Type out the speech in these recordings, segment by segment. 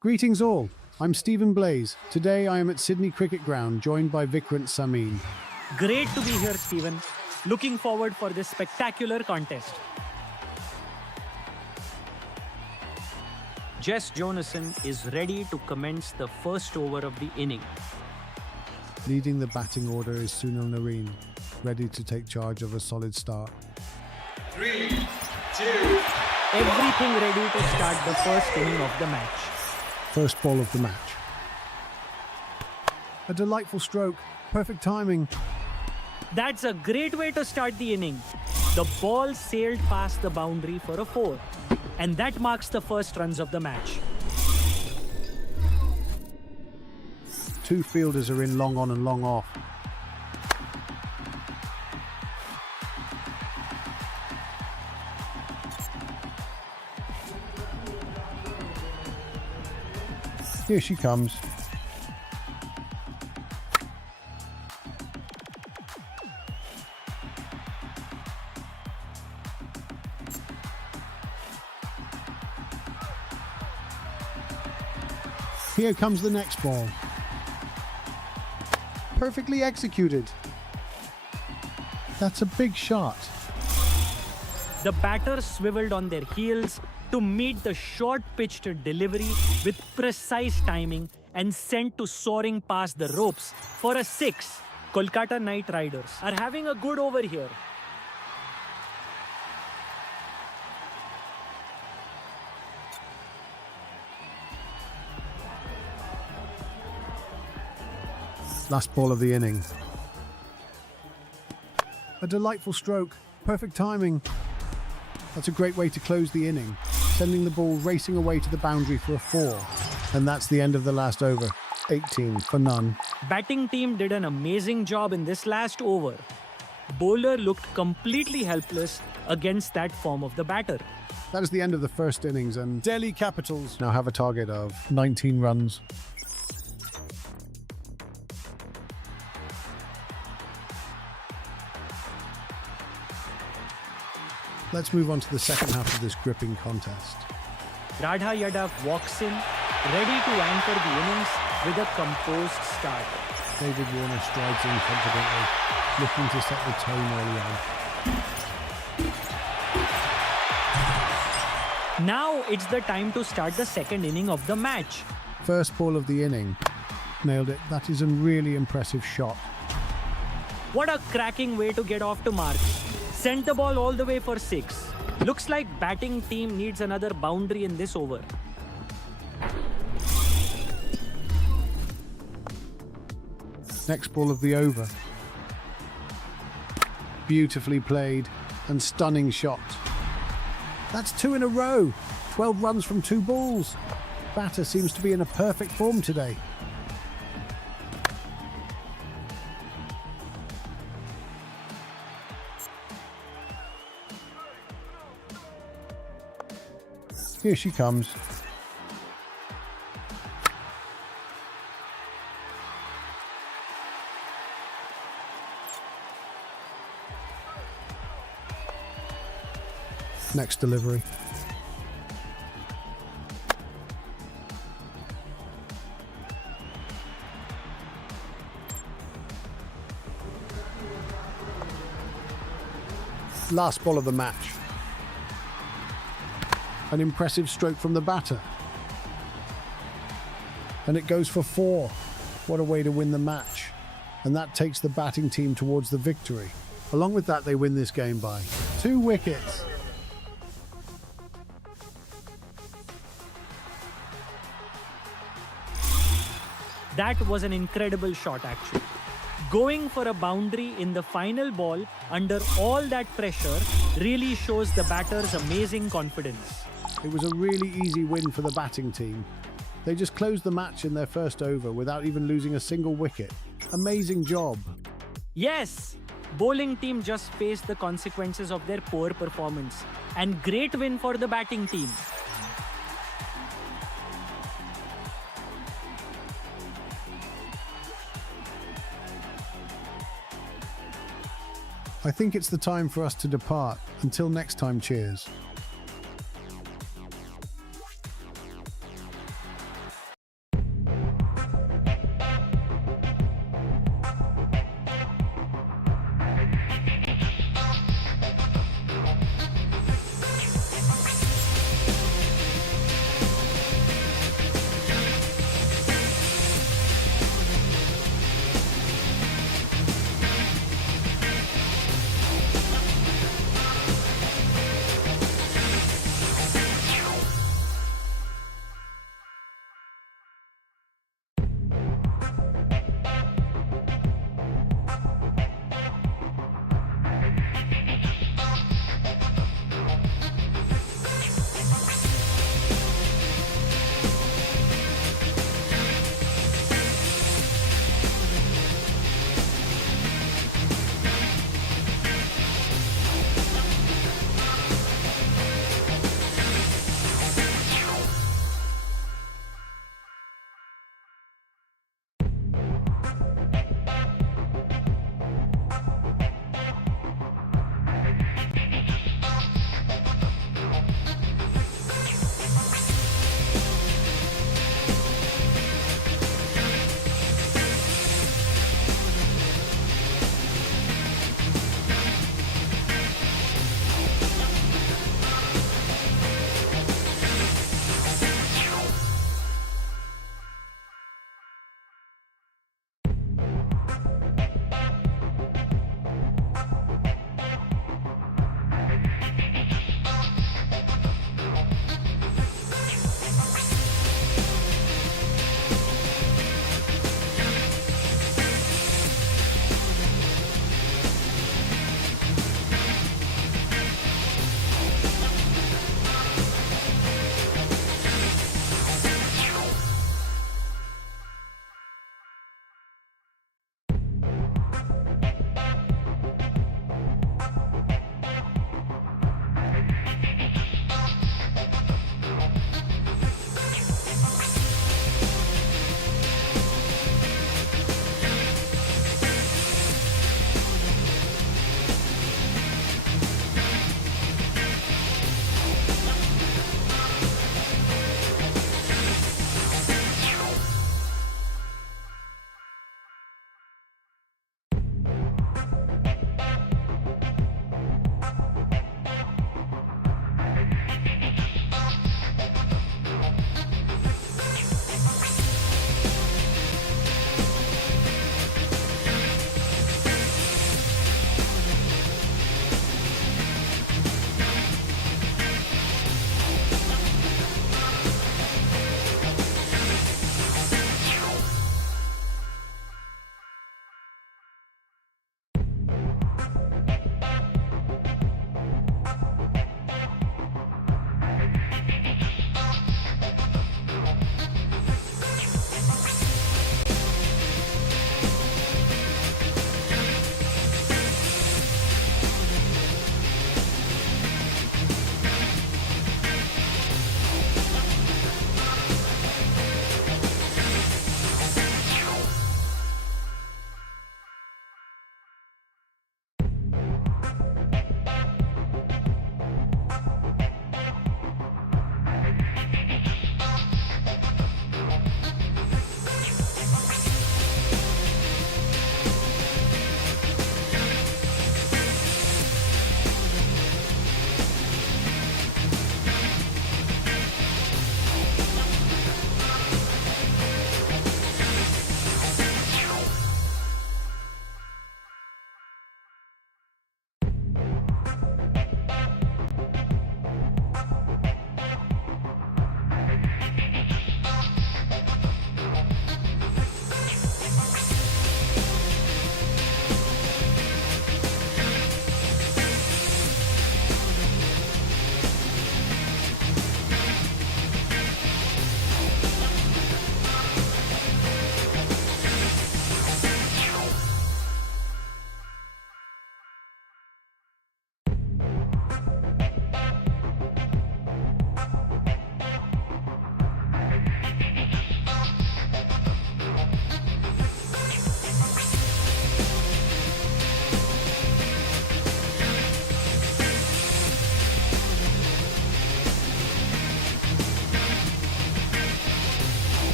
Greetings all, I'm Stephen Blaze. Today I am at Sydney Cricket Ground, joined by Vikrant Samin. Great to be here, Stephen. Looking forward for this spectacular contest. Jess Jonassen is ready to commence the first over of the inning. Leading the batting order is Sunil Narine, ready to take charge of a solid start. 3, 2. Everything ready to start the first inning of the match. First ball of the match. A delightful stroke, perfect timing. That's a great way to start the inning. The ball sailed past the boundary for a 4. And that marks the first runs of the match. Two fielders are in long on and long off. Here she comes. Here comes the next ball. Perfectly executed. That's a big shot. The batters swiveled on their heels to meet the short-pitched delivery with precise timing and sent to soaring past the ropes for a 6. Kolkata Knight Riders are having a good over here. Last ball of the inning. A delightful stroke, perfect timing. That's a great way to close the inning, sending the ball racing away to the boundary for a 4. And that's the end of the last over. 18 for none. Batting team did an amazing job in this last over. Bowler looked completely helpless against that form of the batter. That is the end of the first innings, and Delhi Capitals now have a target of 19 runs. Let's move on to the second half of this gripping contest. Radha Yadav walks in, ready to anchor the innings with a composed start. David Warner strides in confidently, looking to set the tone early on. Now it's the time to start the second inning of the match. First ball of the inning. Nailed it. That is a really impressive shot. What a cracking way to get off to marks. Sent the ball all the way for 6. Looks like batting team needs another boundary in this over. Next ball of the over. Beautifully played and stunning shot. That's 2 in a row. 12 runs from 2 balls. Batter seems to be in a perfect form today. Here she comes. Next delivery. Last ball of the match. An impressive stroke from the batter. And it goes for 4. What a way to win the match. And that takes the batting team towards the victory. Along with that, they win this game by 2 wickets. That was an incredible shot actually. Going for a boundary in the final ball under all that pressure really shows the batter's amazing confidence. It was a really easy win for the batting team. They just closed the match in their first over without even losing a single wicket. Amazing job. Yes, bowling team just faced the consequences of their poor performance. And great win for the batting team. I think it's the time for us to depart. Until next time, cheers.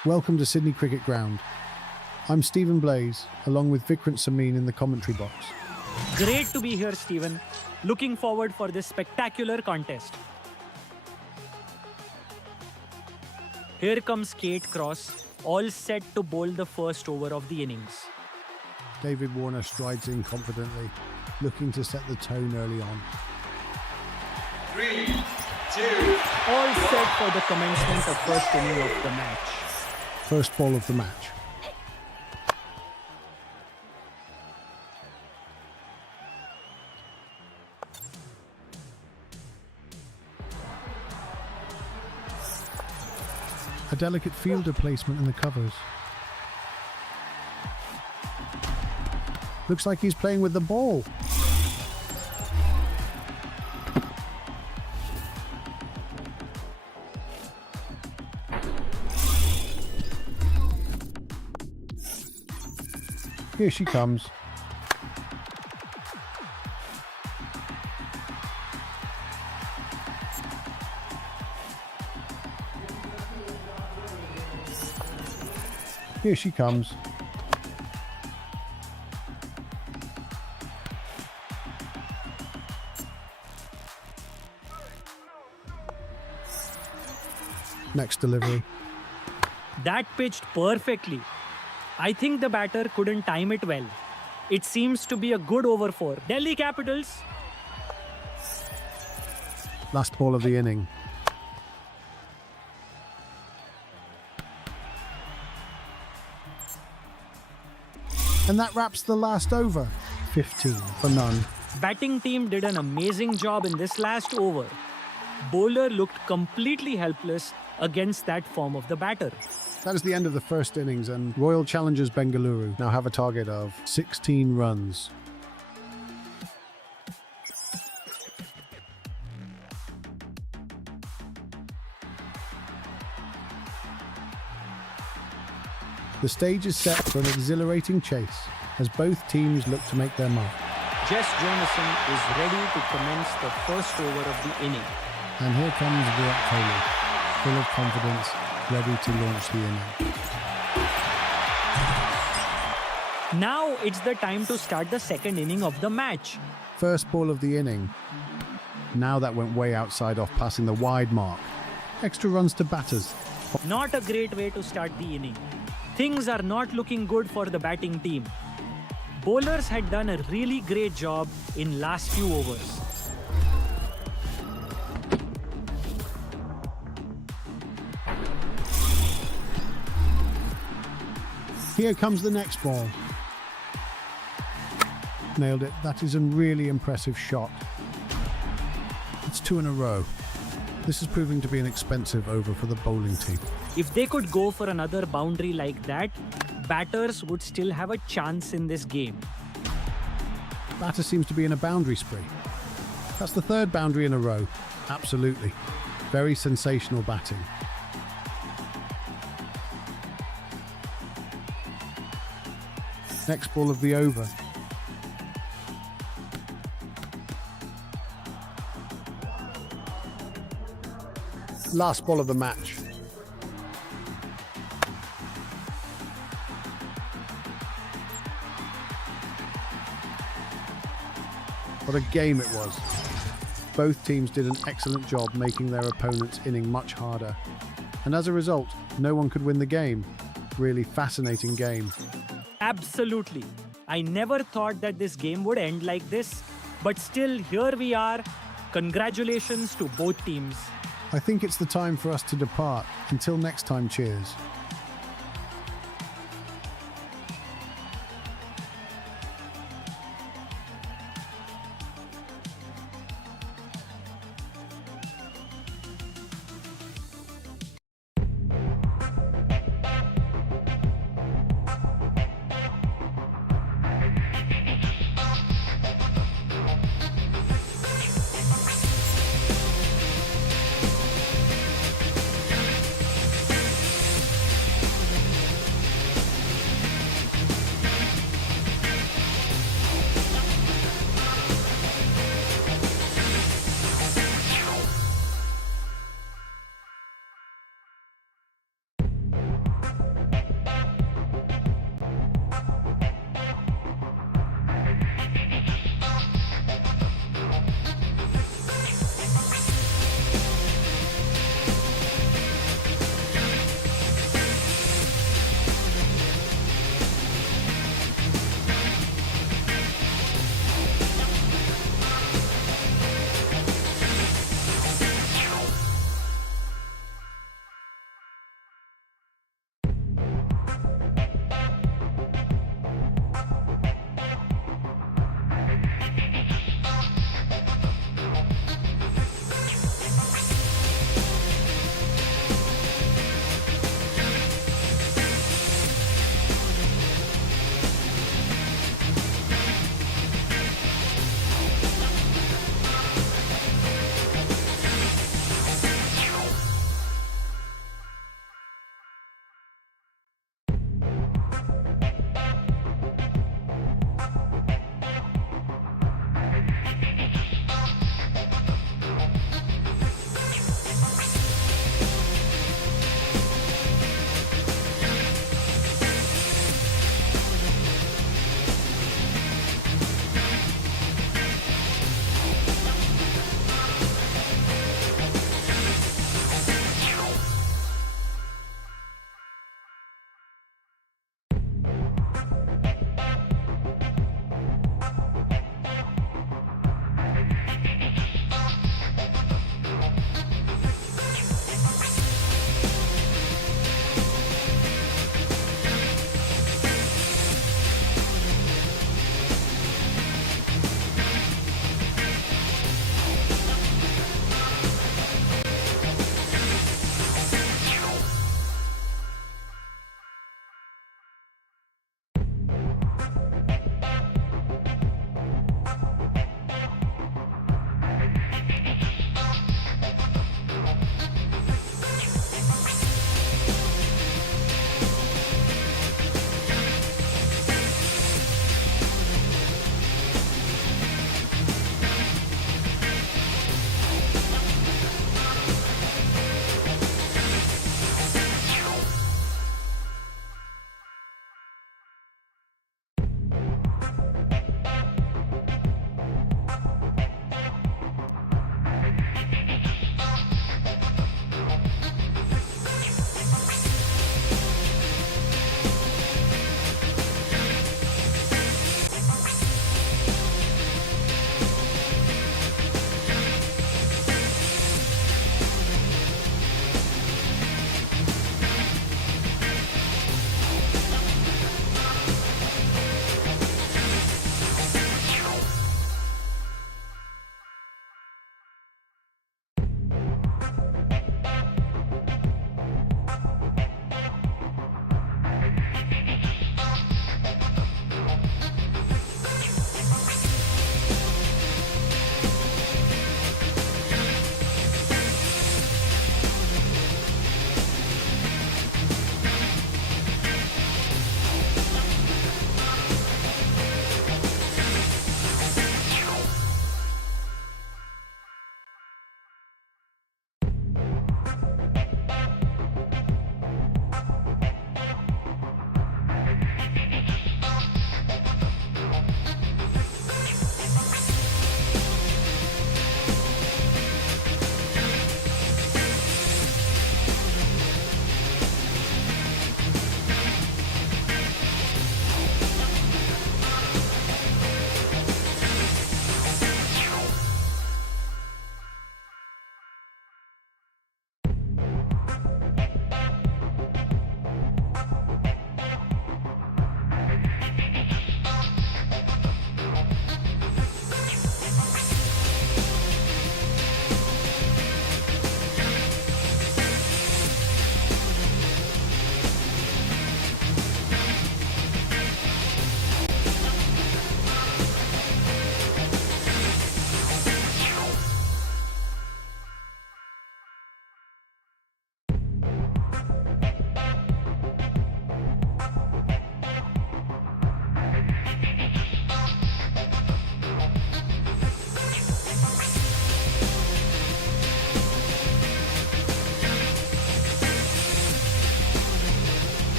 Welcome to Sydney Cricket Ground. I'm Stephen Blaze, along with Vikrant Samin in the commentary box. Great to be here, Stephen. Looking forward for this spectacular contest. Here comes Kate Cross, all set to bowl the first over of the innings. David Warner strides in confidently, looking to set the tone early on. 3, 2, All set for the commencement of first inning of the match. First ball of the match. A delicate fielder placement in the covers. Looks like he's playing with the ball. Here she comes. Here she comes. Next delivery. That pitched perfectly. I think the batter couldn't time it well. It seems to be a good over for Delhi Capitals. Last ball of the inning. And that wraps the last over. 15 for none. Batting team did an amazing job in this last over. Bowler looked completely helpless against that form of the batter. That is the end of the first innings, and Royal Challengers Bengaluru now have a target of 16 runs. The stage is set for an exhilarating chase as both teams look to make their mark. Jess Jonasson is ready to commence the first over of the inning. And here comes Virat Kohli, full of confidence, ready to launch the inning. Now it's the time to start the second inning of the match. First ball of the inning. Now that went way outside off passing the wide mark. Extra runs to batters. Not a great way to start the inning. Things are not looking good for the batting team. Bowlers had done a really great job in last few overs. Here comes the next ball. Nailed it. That is a really impressive shot. It's 2 in a row. This is proving to be an expensive over for the bowling team. If they could go for another boundary like that, batters would still have a chance in this game. Batter seems to be in a boundary spree. That's the third boundary in a row. Absolutely. Very sensational batting. Next ball of the over. Last ball of the match. What a game it was. Both teams did an excellent job making their opponent's inning much harder. And as a result, no one could win the game. Really fascinating game. Absolutely. I never thought that this game would end like this, but still here we are. Congratulations to both teams. I think it's the time for us to depart. Until next time, cheers.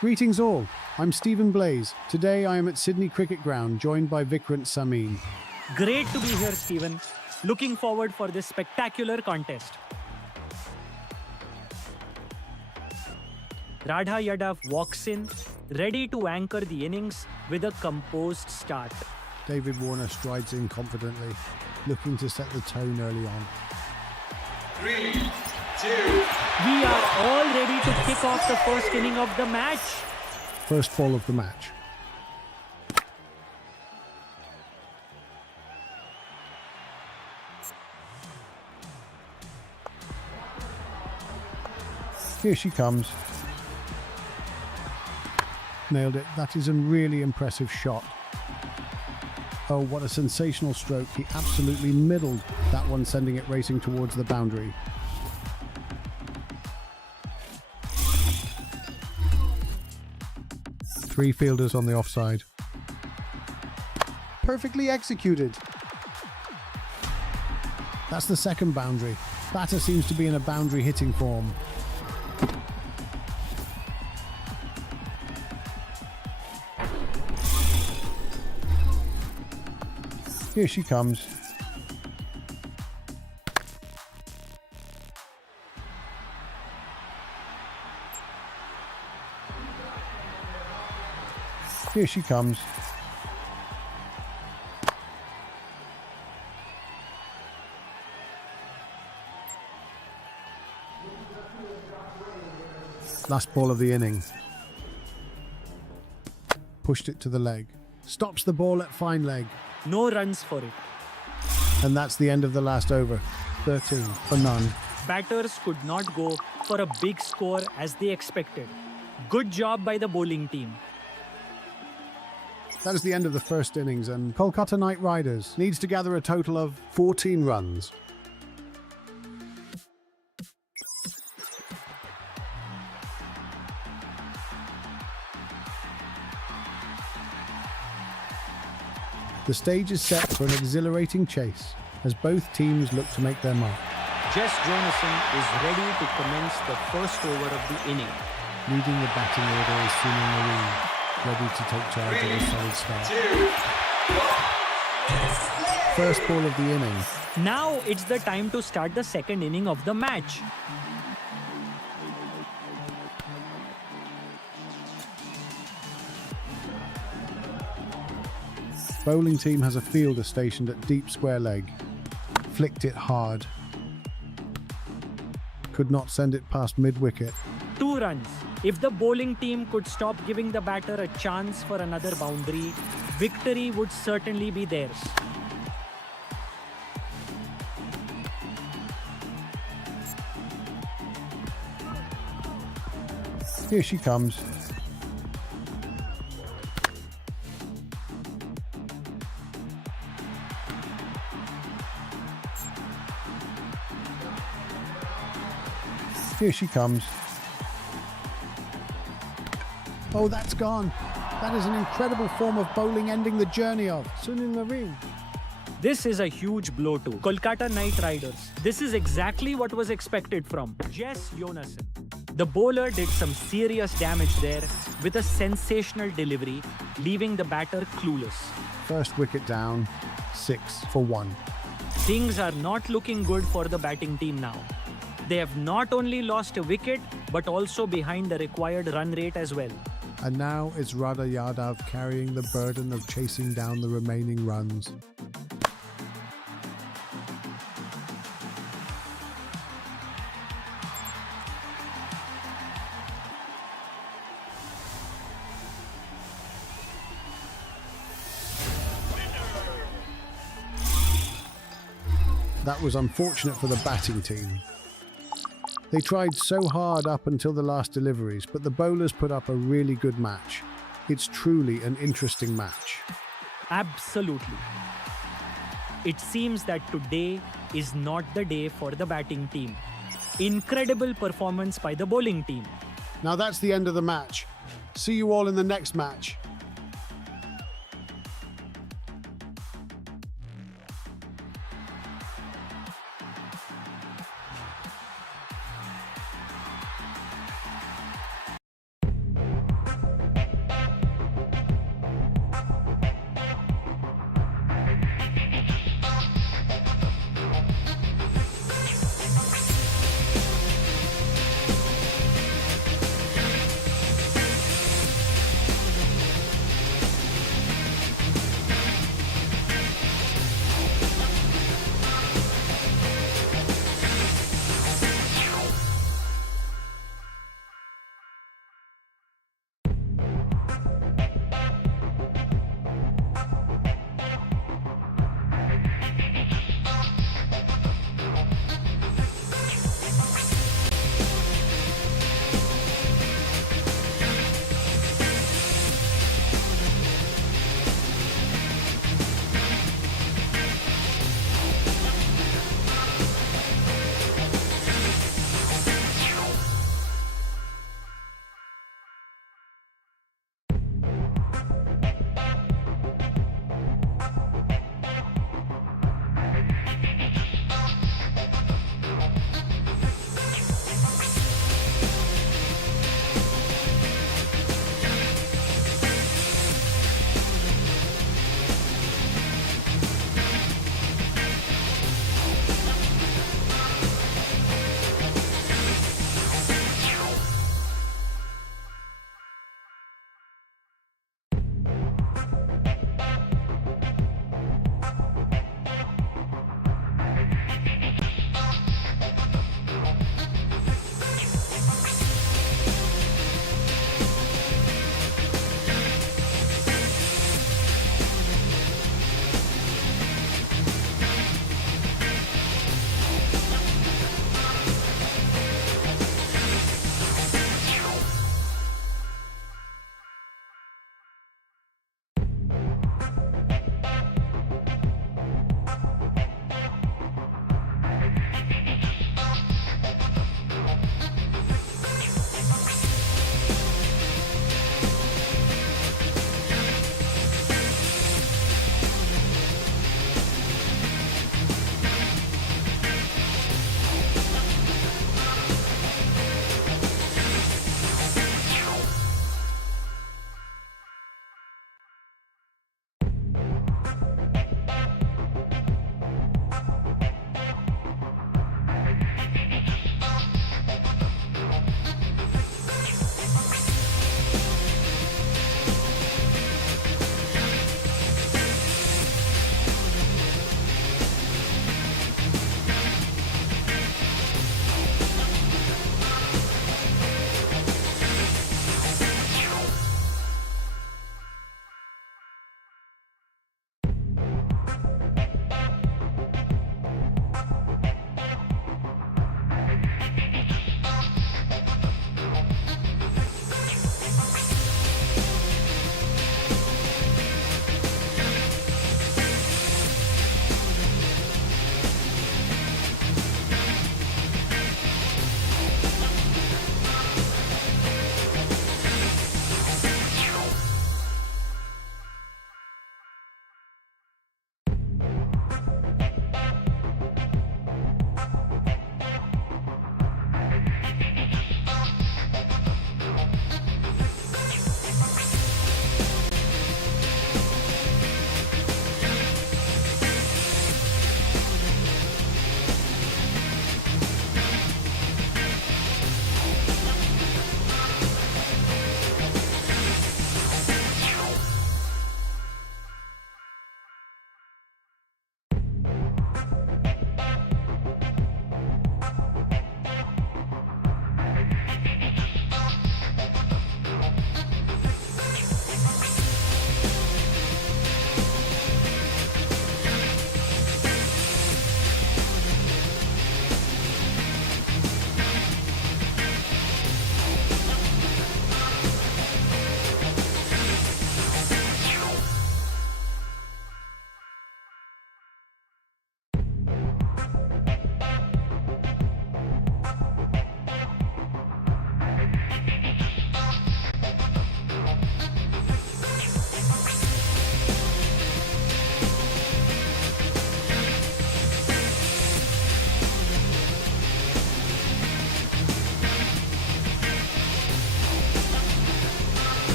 Greetings all, I'm Stephen Blaze. Today I am at Sydney Cricket Ground, joined by Vikrant Samin. Great to be here, Stephen. Looking forward for this spectacular contest. Radha Yadav walks in, ready to anchor the innings with a composed start. David Warner strides in confidently, looking to set the tone early on. 3, 2, We are all ready to kick off the first inning of the match. First ball of the match. Here she comes. Nailed it. That is a really impressive shot. Oh, what a sensational stroke. He absolutely middled that one, sending it racing towards the boundary. Three fielders on the offside. Perfectly executed. That's the second boundary. Batter seems to be in a boundary hitting form. Here she comes. Here she comes. Last ball of the inning. Pushed it to the leg. Stops the ball at fine leg. No runs for it. And that's the end of the last over. 13 for none. Batters could not go for a big score as they expected. Good job by the bowling team. That is the end of the first innings, and Kolkata Knight Riders needs to gather a total of 14 runs. The stage is set for an exhilarating chase as both teams look to make their mark. Jess Jonasson is ready to commence the first over of the inning. Leading the batting order is Sunil Marine, ready to take charge of a solid start. 2, 1. First ball of the inning. Now it's the time to start the second inning of the match. Bowling team has a fielder stationed at deep square leg. Flicked it hard. Could not send it past mid-wicket. 2 runs. If the bowling team could stop giving the batter a chance for another boundary, victory would certainly be theirs. Here she comes. Here she comes. Oh, that's gone. That is an incredible form of bowling, ending the journey of Sunil Marine. This is a huge blow to Kolkata Knight Riders. This is exactly what was expected from Jess Jonasson. The bowler did some serious damage there with a sensational delivery, leaving the batter clueless. First wicket down, 6 for 1. Things are not looking good for the batting team now. They have not only lost a wicket, but also behind the required run rate as well. And now it's Radha Yadav carrying the burden of chasing down the remaining runs. That was unfortunate for the batting team. They tried so hard up until the last deliveries, but the bowlers put up a really good match. It's truly an interesting match. Absolutely. It seems that today is not the day for the batting team. Incredible performance by the bowling team. Now that's the end of the match. See you all in the next match.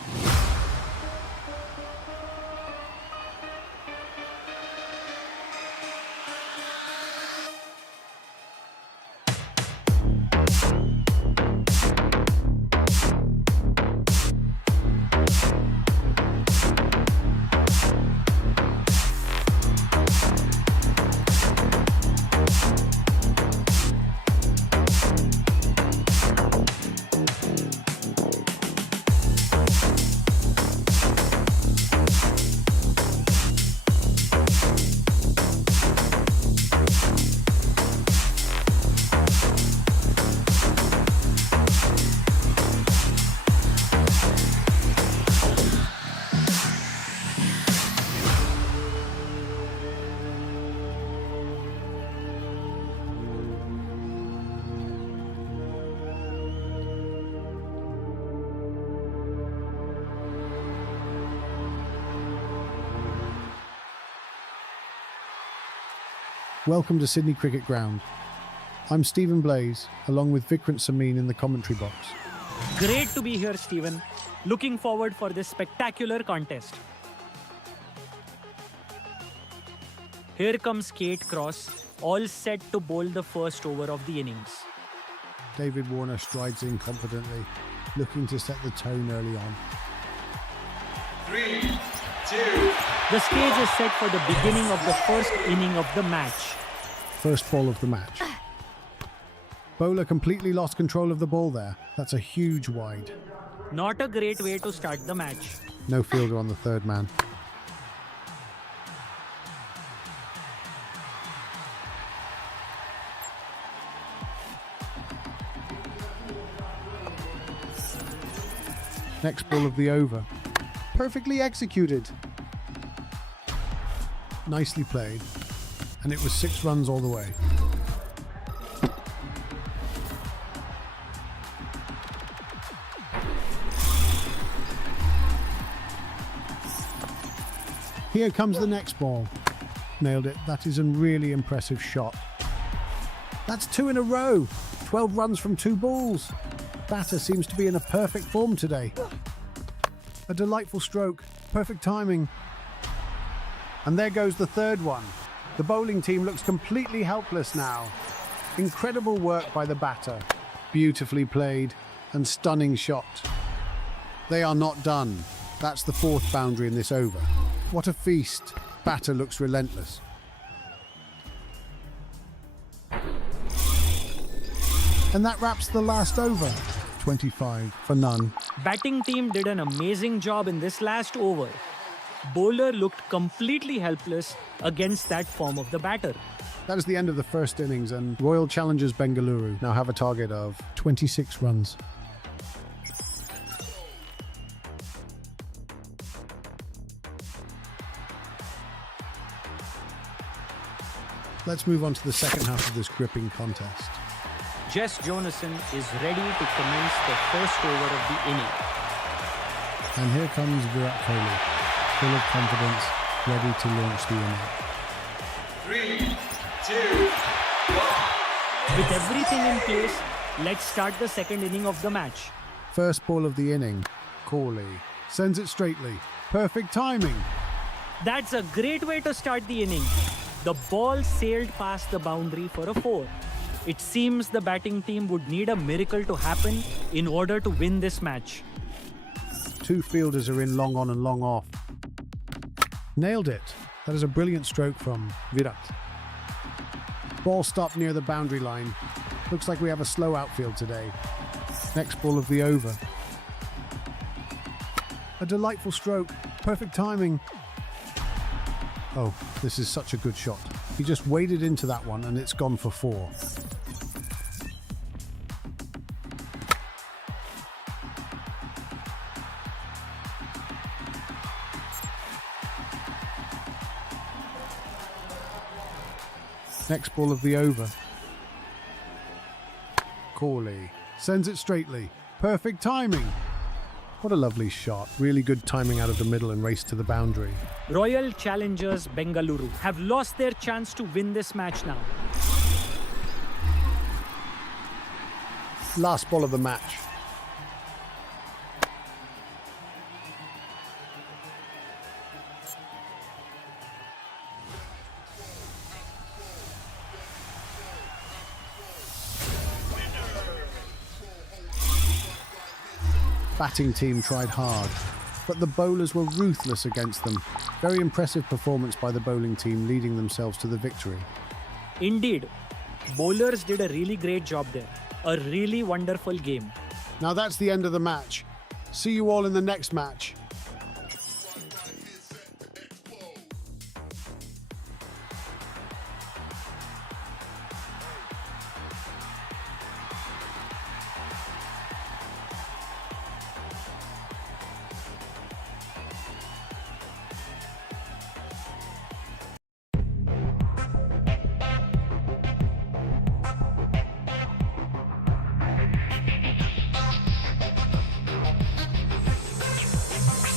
Welcome to Sydney Cricket Ground. I'm Stephen Blaze, along with Vikrant Samin in the commentary box. Great to be here, Stephen. Looking forward for this spectacular contest. Here comes Kate Cross, all set to bowl the first over of the innings. David Warner strides in confidently, looking to set the tone early on. 3, 2, The stage is set for the beginning of the first inning of the match. First ball of the match. Bowler completely lost control of the ball there. That's a huge wide. Not a great way to start the match. No fielder on the third man. Next ball of the over. Perfectly executed. Nicely played. And it was 6 runs all the way. Here comes the next ball. Nailed it. That is a really impressive shot. That's 2 in a row. 12 runs from 2 balls. Batter seems to be in a perfect form today. A delightful stroke. Perfect timing. And there goes the third one. The bowling team looks completely helpless now. Incredible work by the batter. Beautifully played and stunning shot. They are not done. That's the 4th boundary in this over. What a feast. Batter looks relentless. And that wraps the last over. 25 for none. Batting team did an amazing job in this last over. Bowler looked completely helpless against that form of the batter. That is the end of the first innings, and Royal Challengers Bengaluru now have a target of 26 runs. Let's move on to the second half of this gripping contest. Jess Jonasson is ready to commence the first over of the inning. And here comes Virat Kohli, full of confidence, ready to launch the inning. 3, 2, 1. With everything in place, let's start the second inning of the match. First ball of the inning, Kohli sends it straightly. Perfect timing. That's a great way to start the inning. The ball sailed past the boundary for a 4. It seems the batting team would need a miracle to happen in order to win this match. 2 fielders are in long on and long off. Nailed it. That is a brilliant stroke from Virat. Ball stopped near the boundary line. Looks like we have a slow outfield today. Next ball of the over. A delightful stroke. Perfect timing. Oh, this is such a good shot. He just waded into that one and it's gone for 4. Next ball of the over. Kohli sends it straightly. Perfect timing. What a lovely shot. Really good timing out of the middle and race to the boundary. Royal Challengers Bengaluru have lost their chance to win this match now. Last ball of the match. batting team tried hard, but the bowlers were ruthless against them. Very impressive performance by the bowling team, leading themselves to the victory. Indeed, bowlers did a really great job there. A really wonderful game. Now that's the end of the match. See you all in the next match.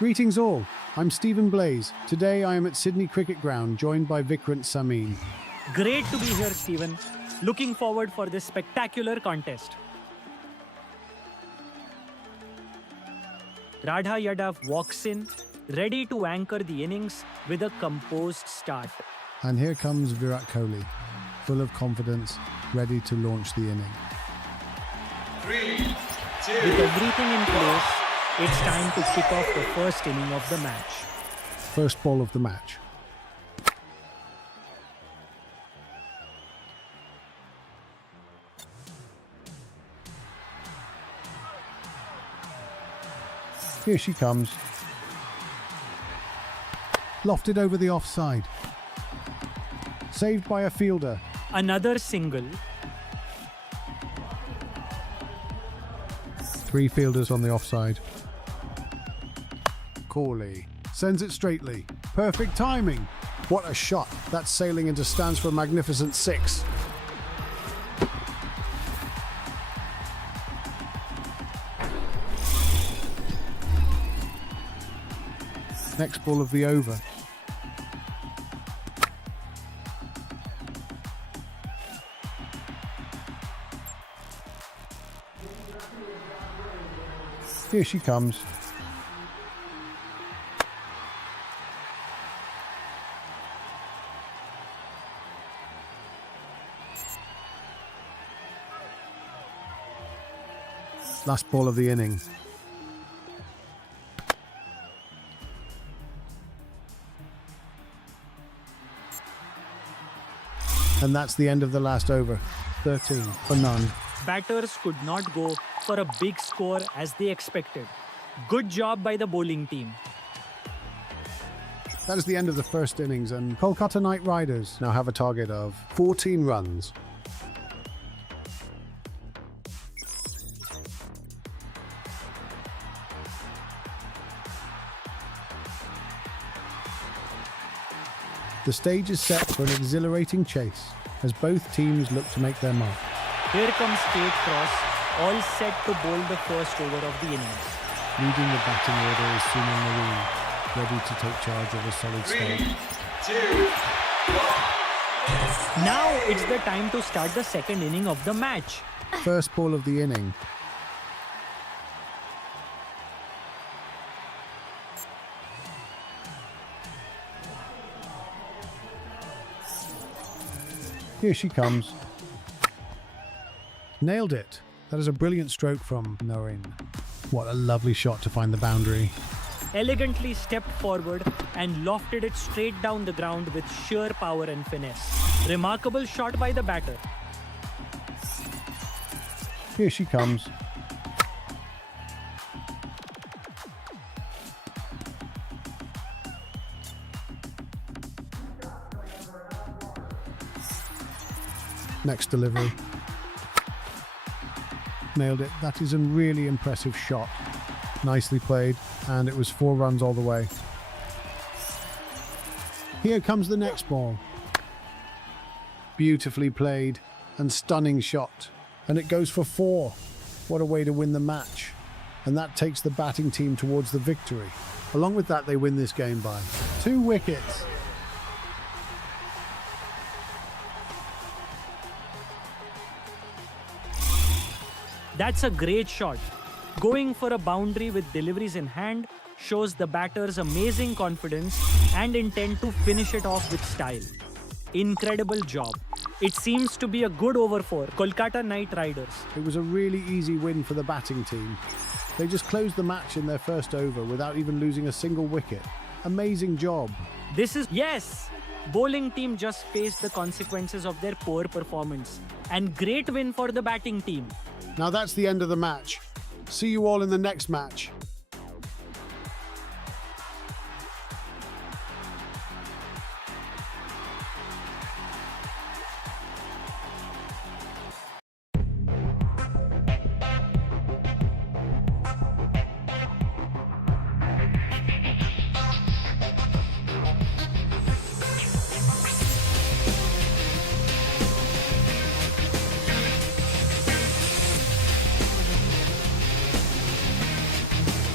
Greetings all, I'm Stephen Blaze. Today I am at Sydney Cricket Ground, joined by Vikrant Samin. Great to be here, Stephen. Looking forward for this spectacular contest. Radha Yadav walks in, ready to anchor the innings with a composed start. And here comes Virat Kohli, full of confidence, ready to launch the inning. 3, 2, With everything in place, it's time to kick off the first inning of the match. First ball of the match. Here she comes. Lofted over the offside. Saved by a fielder. Another single. 3 fielders on the offside. Kohli sends it straightly. Perfect timing. What a shot. That's sailing into stands for a magnificent 6. Next ball of the over. Here she comes. Last ball of the inning. And that's the end of the last over. 13 for none. Batters could not go for a big score as they expected. Good job by the bowling team. That is the end of the first innings, and Kolkata Knight Riders now have a target of 14 runs. The stage is set for an exhilarating chase as both teams look to make their mark. Here comes Kate Cross, all set to bowl the first over of the innings. Leading the batting order is Sunil Narine, ready to take charge of a solid 3, start. 2, 1. Now it's the time to start the second inning of the match. First ball of the inning. Here she comes. Nailed it. That is a brilliant stroke from Narine. What a lovely shot to find the boundary. Elegantly stepped forward and lofted it straight down the ground with sheer power and finesse. Remarkable shot by the batter. Here she comes. Next delivery. Nailed it. That is a really impressive shot. Nicely played, and it was 4 runs all the way. Here comes the next ball. Beautifully played and stunning shot. And it goes for 4. What a way to win the match. And that takes the batting team towards the victory. Along with that, they win this game by 2 wickets. That's a great shot. Going for a boundary with deliveries in hand shows the batter's amazing confidence and intent to finish it off with style. Incredible job. It seems to be a good over for Kolkata Knight Riders. It was a really easy win for the batting team. They just closed the match in their first over without even losing a single wicket. Amazing job. Yes! Bowling team just faced the consequences of their poor performance. And great win for the batting team. Now that's the end of the match. See you all in the next match.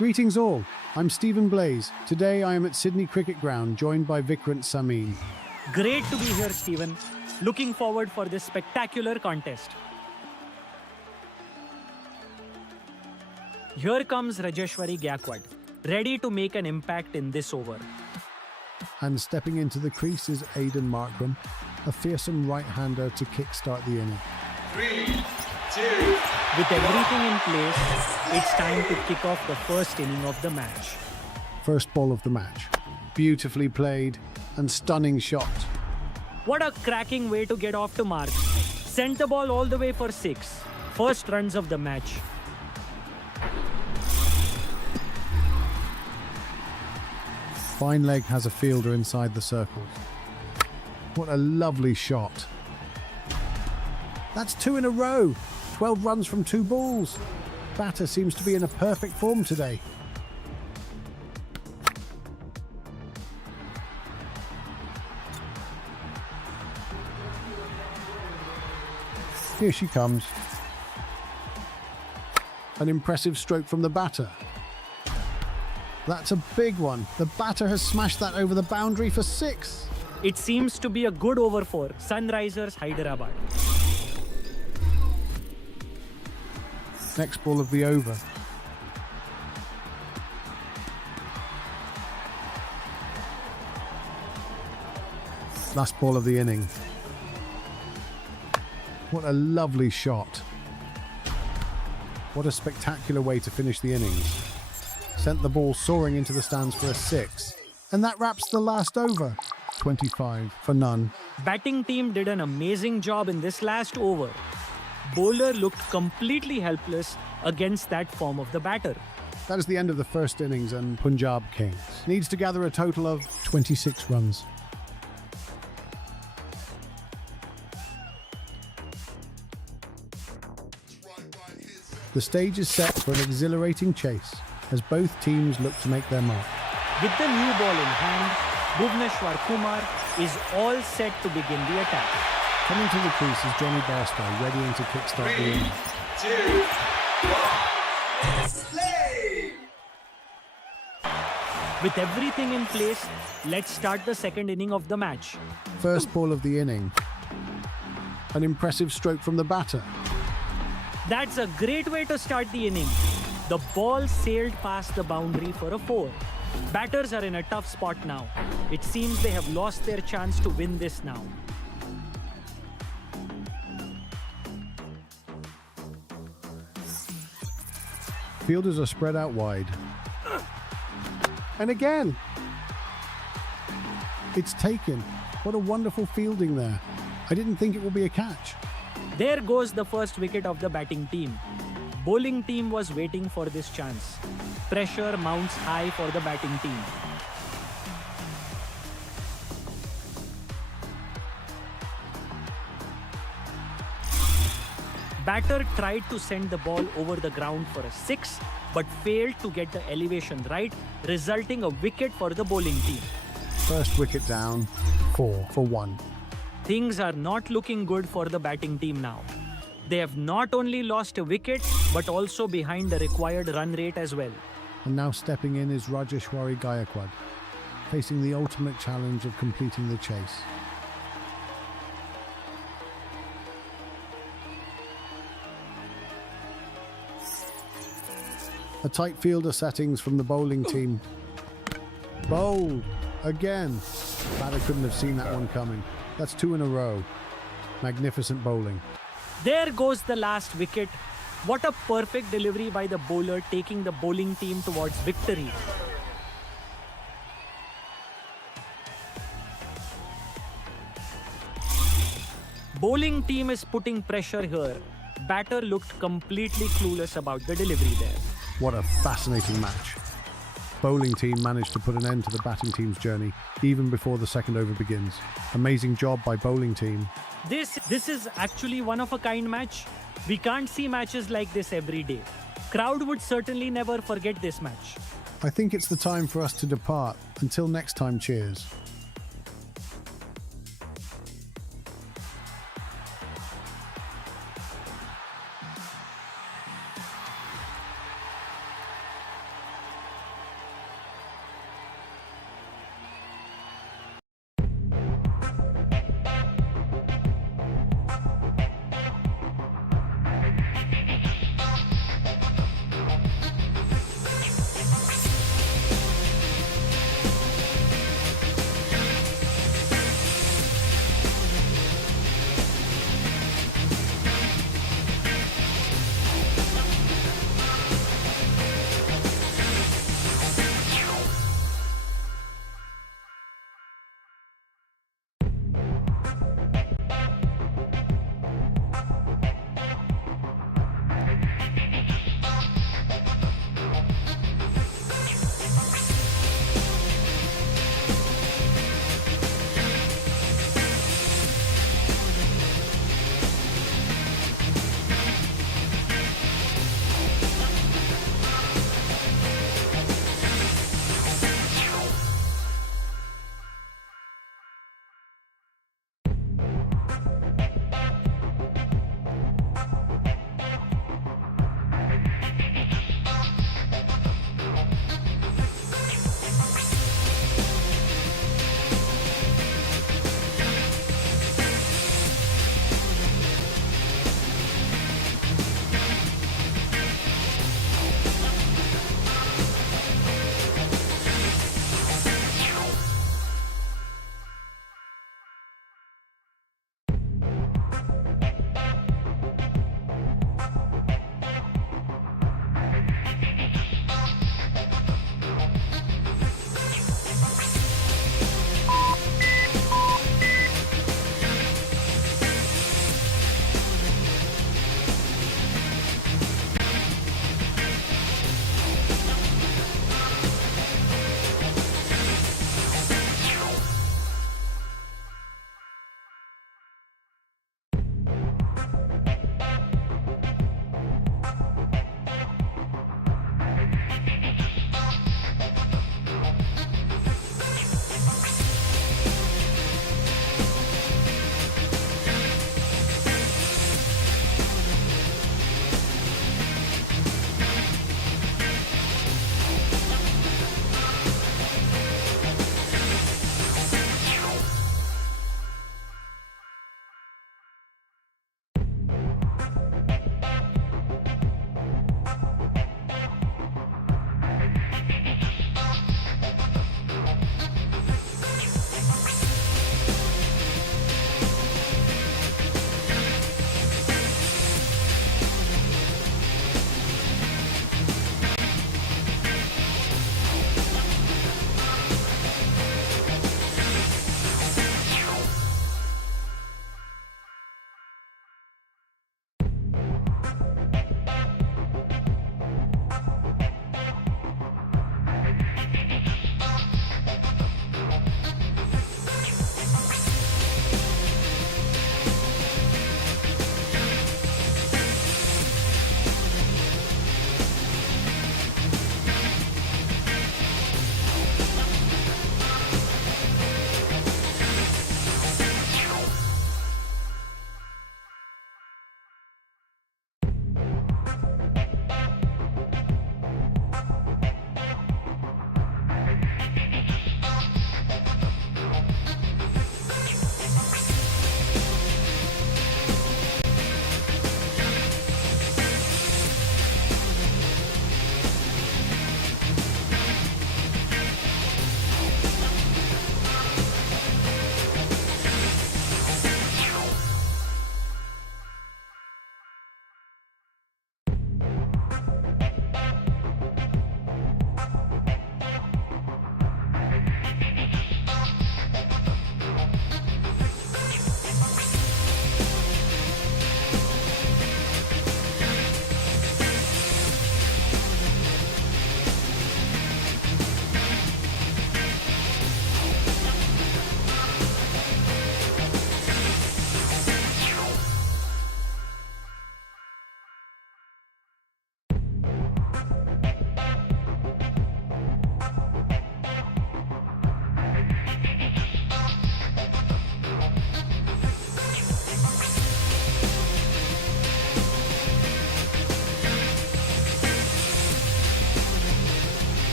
Greetings all, I'm Stephen Blaze. Today I am at Sydney Cricket Ground, joined by Vikrant Samin. Great to be here, Stephen. Looking forward for this spectacular contest. Here comes Rajeshwari Gaikwad, ready to make an impact in this over. And stepping into the crease is Aidan Markram, a fearsome right-hander to kickstart the inning. 3, 2, With everything in place, it's time to kick off the first inning of the match. First ball of the match. Beautifully played and stunning shot. What a cracking way to get off to marks. Sent the ball all the way for 6. First runs of the match. Fine leg has a fielder inside the circles. What a lovely shot. That's 2 in a row. 12 runs from 2 balls. Batter seems to be in a perfect form today. Here she comes. An impressive stroke from the batter. That's a big one. The batter has smashed that over the boundary for 6. It seems to be a good over for Sunrisers Hyderabad. Next ball of the over. Last ball of the inning. What a lovely shot. What a spectacular way to finish the innings. Sent the ball soaring into the stands for a 6. And that wraps the last over. 25 for none. Batting team did an amazing job in this last over. Bowler looked completely helpless against that form of the batter. That is the end of the first innings, and Punjab Kings needs to gather a total of 26 runs. The stage is set for an exhilarating chase as both teams look to make their mark. With the new ball in hand, Bhuvneshwar Kumar is all set to begin the attack. Coming to the crease is Johnny Bairstow, readying to kickstart the 3, inning. 2, 1. Play! With everything in place, let's start the second inning of the match. First ball of the inning. An impressive stroke from the batter. That's a great way to start the inning. The ball sailed past the boundary for a 4. Batters are in a tough spot now. It seems they have lost their chance to win this now. Fielders are spread out wide. And again! It's taken. What a wonderful fielding there. I didn't think it would be a catch. There goes the first wicket of the batting team. Bowling team was waiting for this chance. Pressure mounts high for the batting team. Batter tried to send the ball over the ground for a 6, but failed to get the elevation right, resulting a wicket for the bowling team. First wicket down, 4 for 1. Things are not looking good for the batting team now. They have not only lost a wicket, but also behind the required run rate as well. And now stepping in is Rajeshwari Gaikwad, facing the ultimate challenge of completing the chase. A tight fielder settings from the bowling team. Bowled again. Batter couldn't have seen that one coming. That's 2 in a row. Magnificent bowling. There goes the last wicket. What a perfect delivery by the bowler, taking the bowling team towards victory. Bowling team is putting pressure here. Batter looked completely clueless about the delivery there. What a fascinating match. Bowling team managed to put an end to the batting team's journey even before the second over begins. Amazing job by bowling team. This is actually one of a kind match. We can't see matches like this every day. Crowd would certainly never forget this match. I think it's the time for us to depart. Until next time, cheers.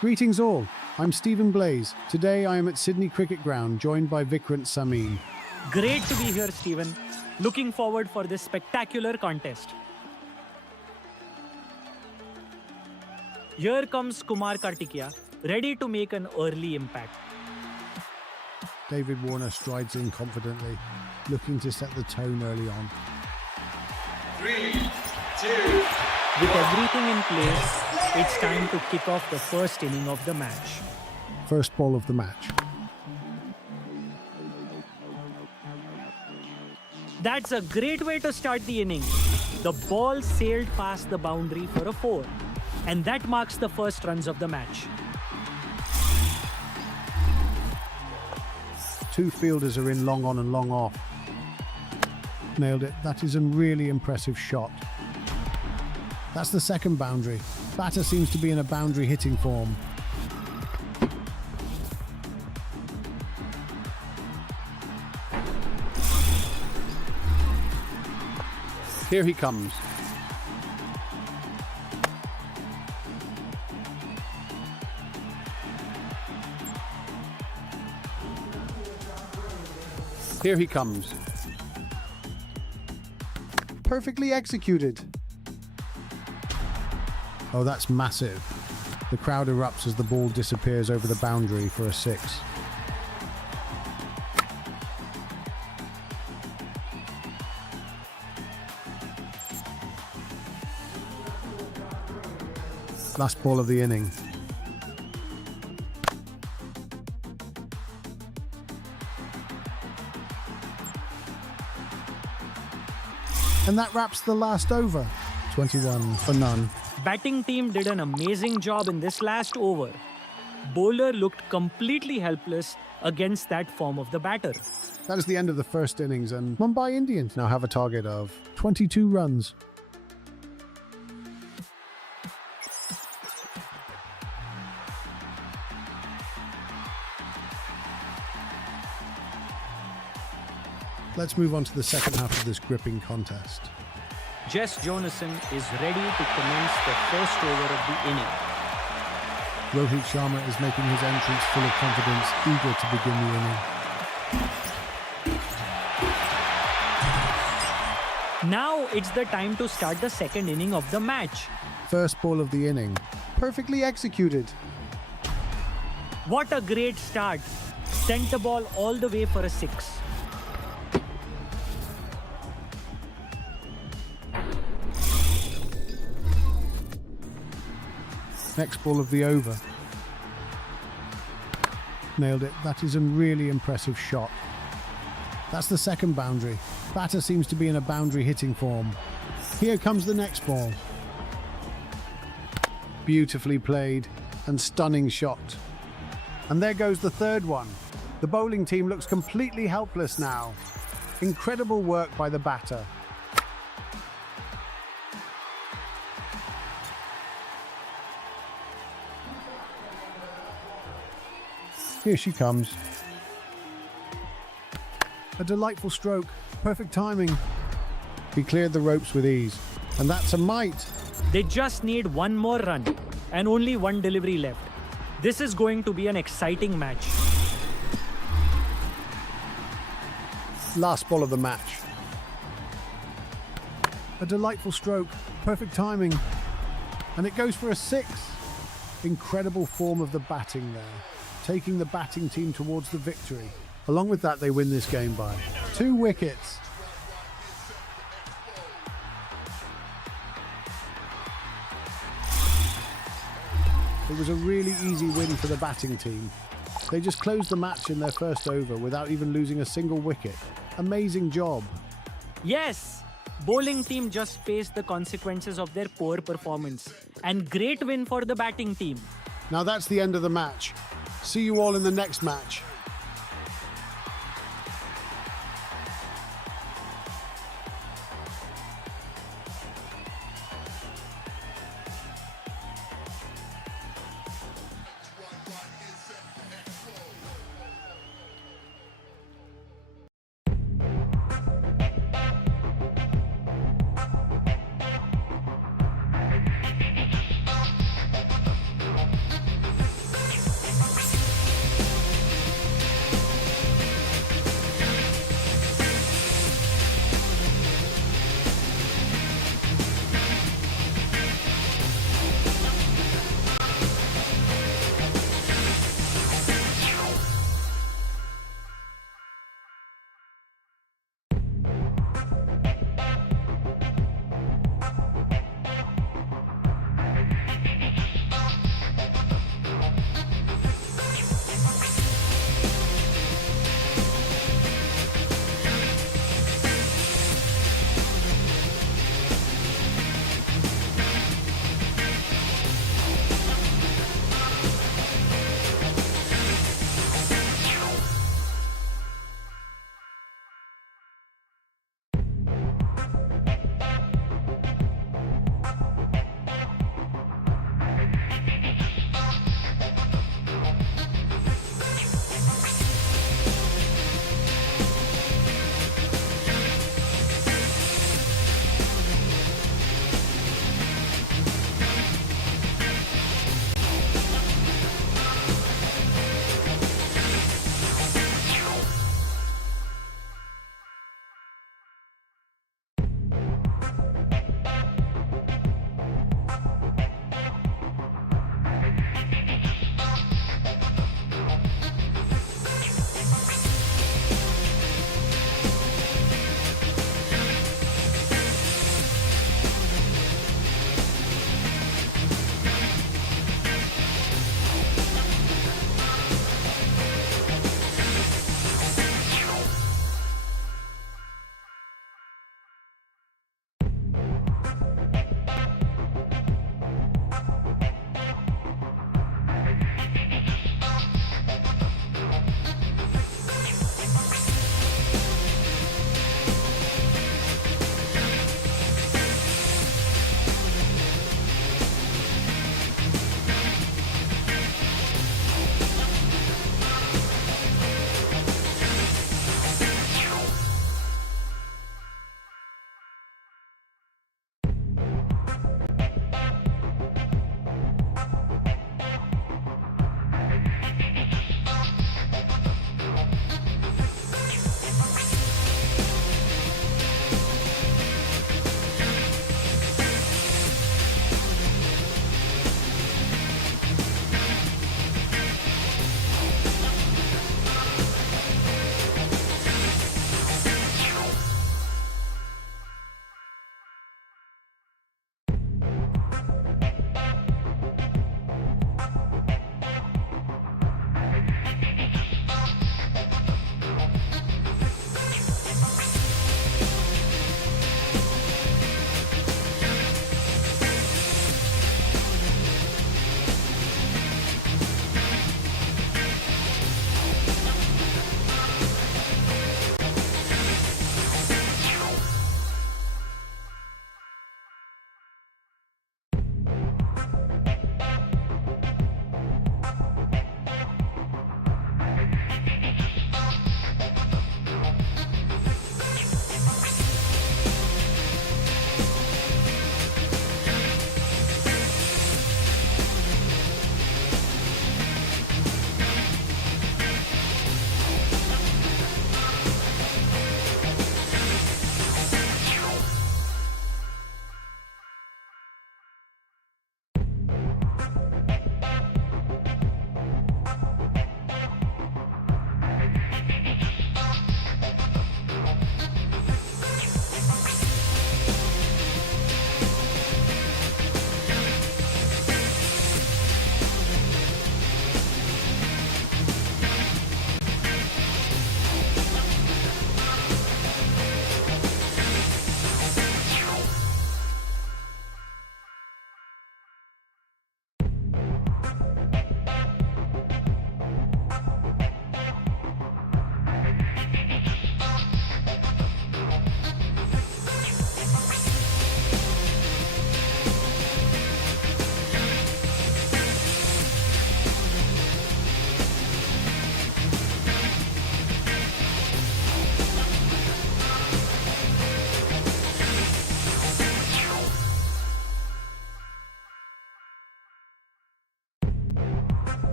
Greetings all, I'm Stephen Blaze. Today I am at Sydney Cricket Ground, joined by Vikrant Samin. Great to be here, Stephen. Looking forward for this spectacular contest. Here comes Kumar Kartikeya, ready to make an early impact. David Warner strides in confidently, looking to set the tone early on. 3, 2, With everything in place, it's time to kick off the first inning of the match. First ball of the match. That's a great way to start the inning. The ball sailed past the boundary for a 4, and that marks the first runs of the match. Two fielders are in long on and long off. Nailed it. That is a really impressive shot. That's the second boundary. Batter seems to be in a boundary hitting form. Here he comes. Here he comes. Perfectly executed. Oh, that's massive. The crowd erupts as the ball disappears over the boundary for a 6. Last ball of the inning. And that wraps the last over. 21 for none. Batting team did an amazing job in this last over. Bowler looked completely helpless against that form of the batter. That is the end of the first innings, and Mumbai Indians now have a target of 22 runs. Let's move on to the second half of this gripping contest. Jess Jonasson is ready to commence the first over of the inning. Rohit Sharma is making his entrance full of confidence, eager to begin the inning. Now it's the time to start the second inning of the match. First ball of the inning. Perfectly executed. What a great start. Sent the ball all the way for a 6. Next ball of the over. Nailed it. That is a really impressive shot. That's the second boundary. Batter seems to be in a boundary hitting form. Here comes the next ball. Beautifully played and stunning shot. And there goes the third one. The bowling team looks completely helpless now. Incredible work by the batter. Here she comes. A delightful stroke, perfect timing. He cleared the ropes with ease, and that's a mite. They just need one more run and only one delivery left. This is going to be an exciting match. Last ball of the match. A delightful stroke, perfect timing, and it goes for a 6. Incredible form of the batting there, taking the batting team towards the victory. Along with that, they win this game by 2 wickets. It was a really easy win for the batting team. They just closed the match in their first over without even losing a single wicket. Amazing job. Yes, bowling team just faced the consequences of their poor performance. And great win for the batting team. Now that's the end of the match. See you all in the next match.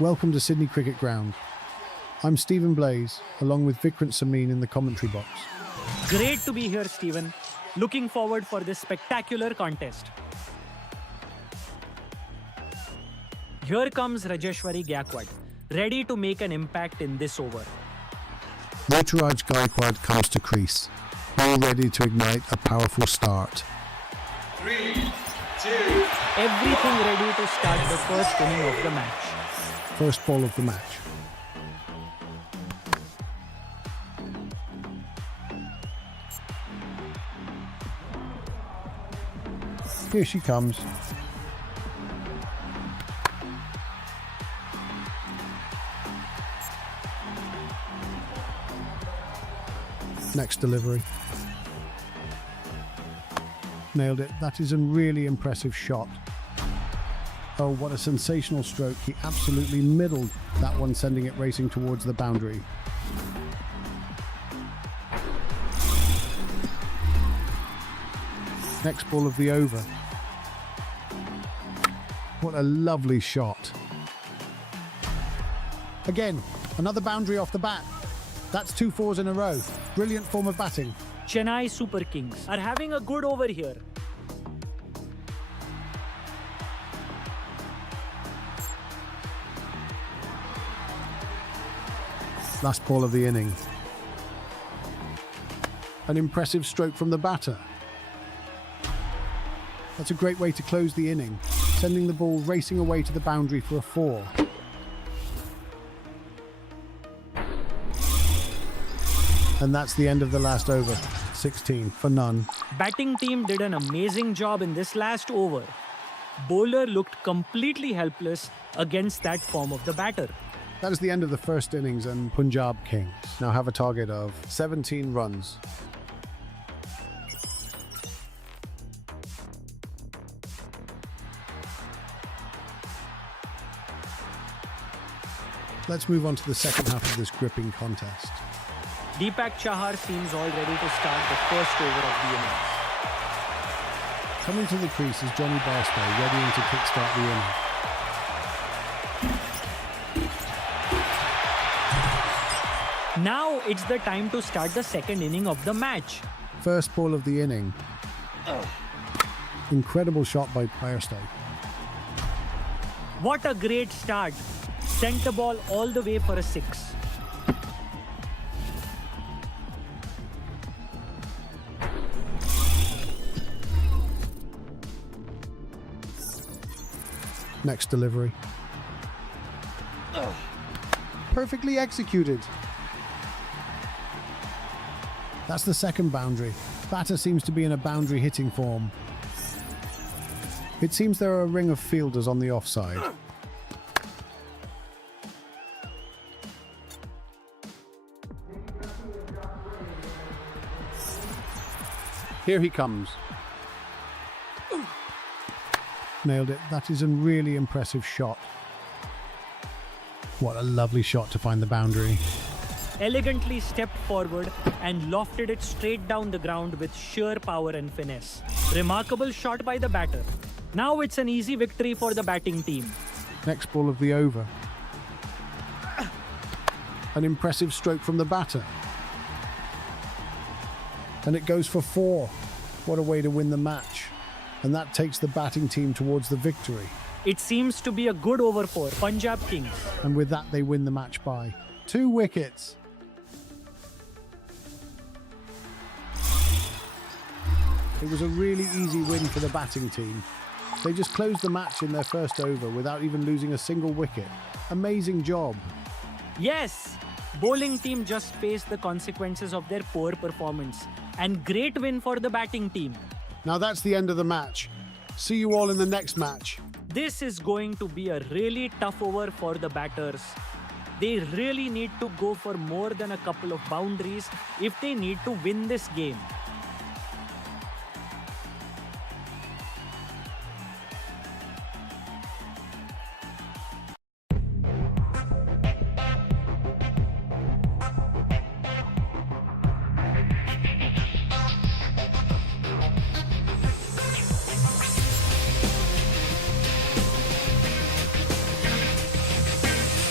Welcome to Sydney Cricket Ground. I'm Stephen Blaze, along with Vikrant Samin in the commentary box. Great to be here, Stephen. Looking forward for this spectacular contest. Here comes Rajeshwari Gaikwad, ready to make an impact in this over. Ruturaj Gaikwad comes to crease, all ready to ignite a powerful start. 3, 2, Everything ready to start the first inning of the match. First ball of the match. Here she comes. Next delivery. Nailed it. That is a really impressive shot. Oh, what a sensational stroke. He absolutely middled that one, sending it racing towards the boundary. Next ball of the over. What a lovely shot. Again, another boundary off the bat. That's 2 fours in a row. Brilliant form of batting. Chennai Super Kings are having a good over here. Last ball of the inning. An impressive stroke from the batter. That's a great way to close the inning, sending the ball racing away to the boundary for a 4. And that's the end of the last over. 16 for none. Batting team did an amazing job in this last over. Bowler looked completely helpless against that form of the batter. That is the end of the first innings, and Punjab Kings now have a target of 17 runs. Let's move on to the second half of this gripping contest. Deepak Chahar seems all ready to start the first over of the innings. Coming to the crease is Johnny Bairstow, readying to kickstart the inning. Now it's the time to start the second inning of the match. First ball of the inning. Incredible shot by Bairstow. What a great start. Sent the ball all the way for a 6. Next delivery. Perfectly executed. That's the second boundary. Batter seems to be in a boundary hitting form. It seems there are a ring of fielders on the offside. Here he comes. Nailed it. That is a really impressive shot. What a lovely shot to find the boundary. Elegantly stepped forward and lofted it straight down the ground with sheer power and finesse. Remarkable shot by the batter. Now it's an easy victory for the batting team. Next ball of the over. An impressive stroke from the batter. And it goes for 4. What a way to win the match. And that takes the batting team towards the victory. It seems to be a good over for Punjab Kings. And with that, they win the match by 2 wickets. It was a really easy win for the batting team. They just closed the match in their first over without even losing a single wicket. Amazing job. Yes, bowling team just faced the consequences of their poor performance. And great win for the batting team. Now that's the end of the match. See you all in the next match. This is going to be a really tough over for the batters. They really need to go for more than a couple of boundaries if they need to win this game.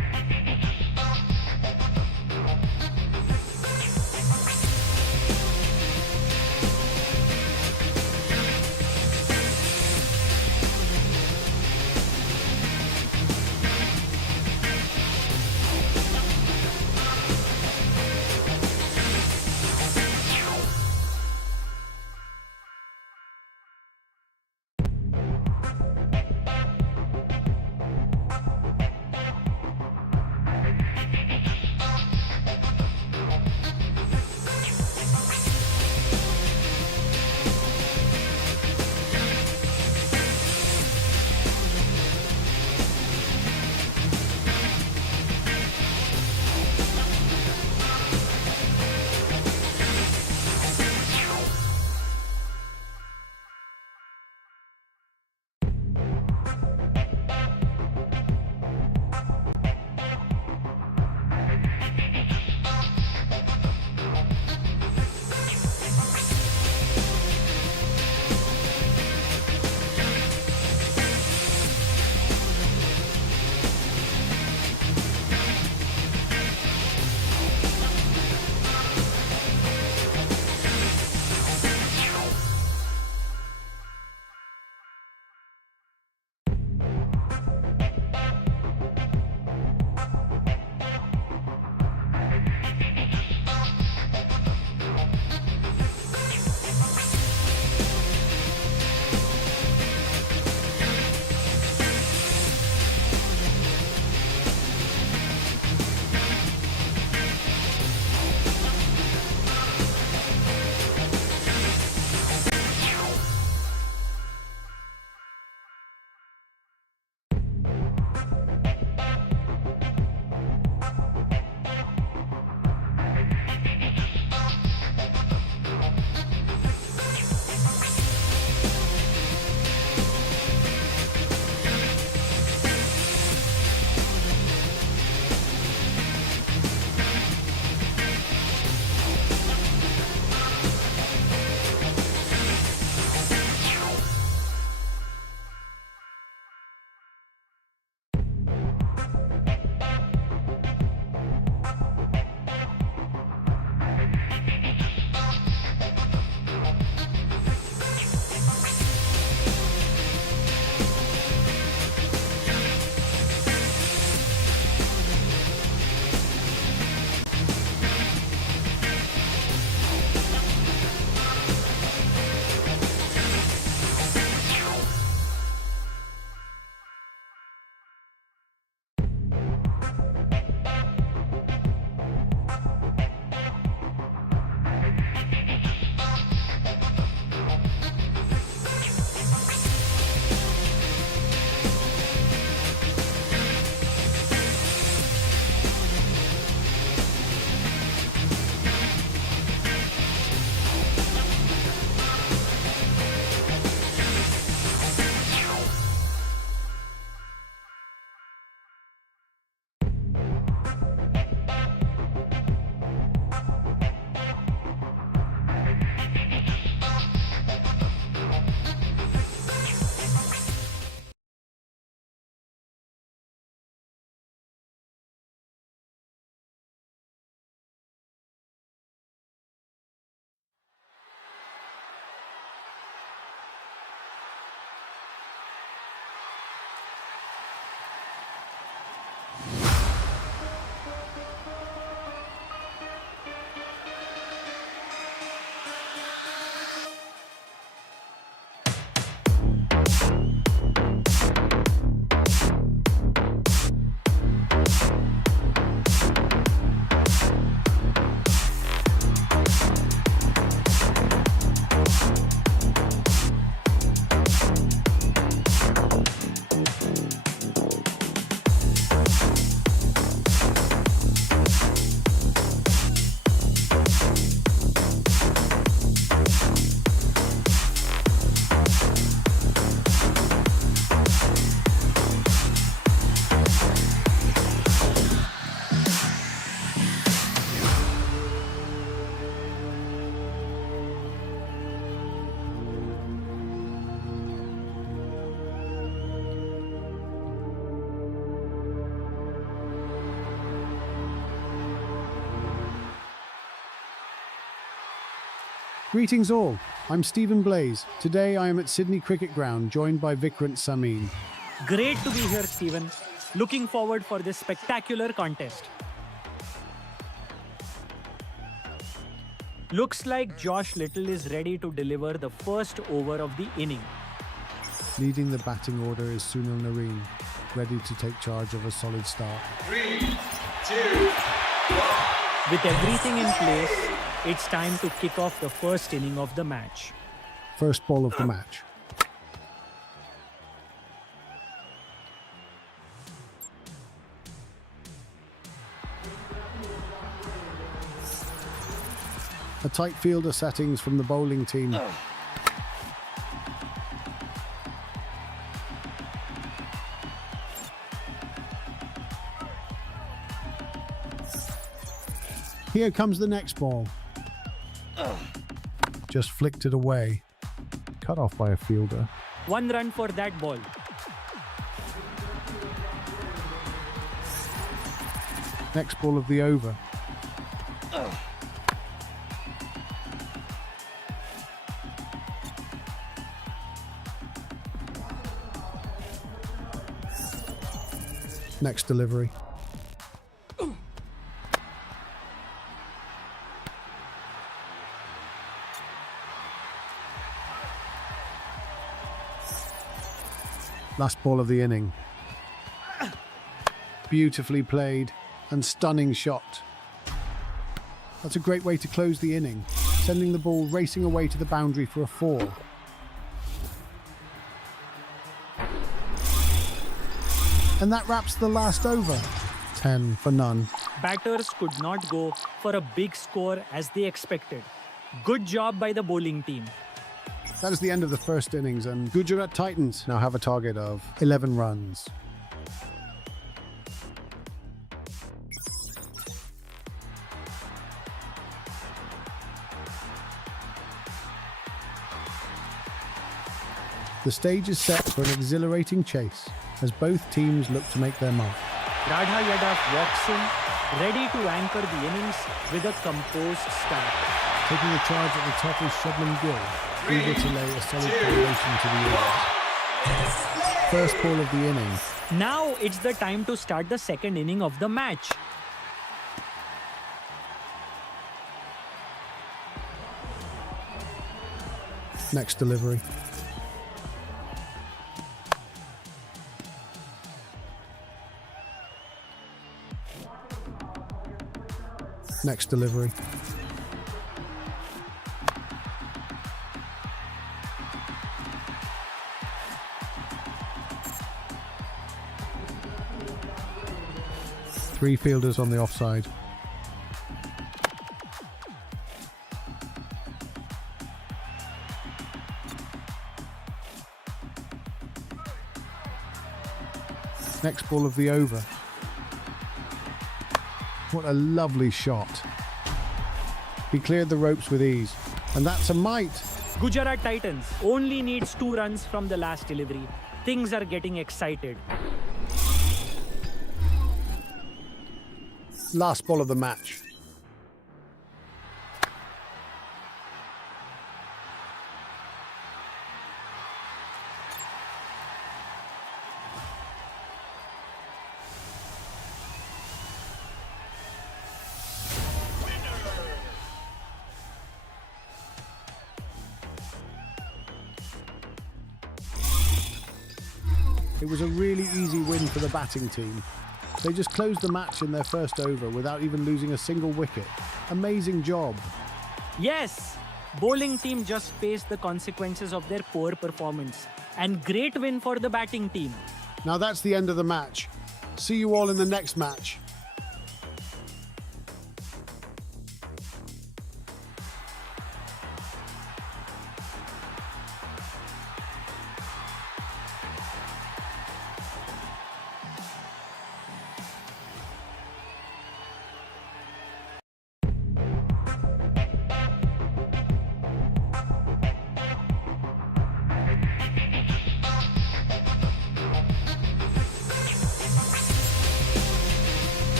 Greetings all, I'm Stephen Blaze. Today I am at Sydney Cricket Ground, joined by Vikrant Samin. Great to be here, Stephen. Looking forward for this spectacular contest. Looks like Josh Little is ready to deliver the first over of the inning. Leading the batting order is Sunil Narine, ready to take charge of a solid start. 3, 2, 1. With everything in place, it's time to kick off the first inning of the match. First ball of the match. A tight fielder settings from the bowling team. Here comes the next ball. Just flicked it away. Cut off by a fielder. 1 run for that ball. Next ball of the over. Next delivery. Last ball of the inning. Beautifully played and stunning shot. That's a great way to close the inning, sending the ball racing away to the boundary for a 4. And that wraps the last over. 10 for none. Batters could not go for a big score as they expected. Good job by the bowling team. That is the end of the first innings, and Gujarat Titans now have a target of 11 runs. The stage is set for an exhilarating chase as both teams look to make their mark. Radha Yadav walks in, ready to anchor the innings with a composed start. Taking the charge at the top is Shubman Gill, eager to lay a solid foundation to the innings. First ball of the inning. Now it's the time to start the second inning of the match. Next delivery. Next delivery. Three fielders on the offside. Next ball of the over. What a lovely shot. He cleared the ropes with ease. And that's a mite. Gujarat Titans only needs 2 runs from the last delivery. Things are getting excited. Last ball of the match. It was a really easy win for the batting team. They just closed the match in their first over without even losing a single wicket. Amazing job. Yes, bowling team just faced the consequences of their poor performance. And great win for the batting team. Now that's the end of the match. See you all in the next match.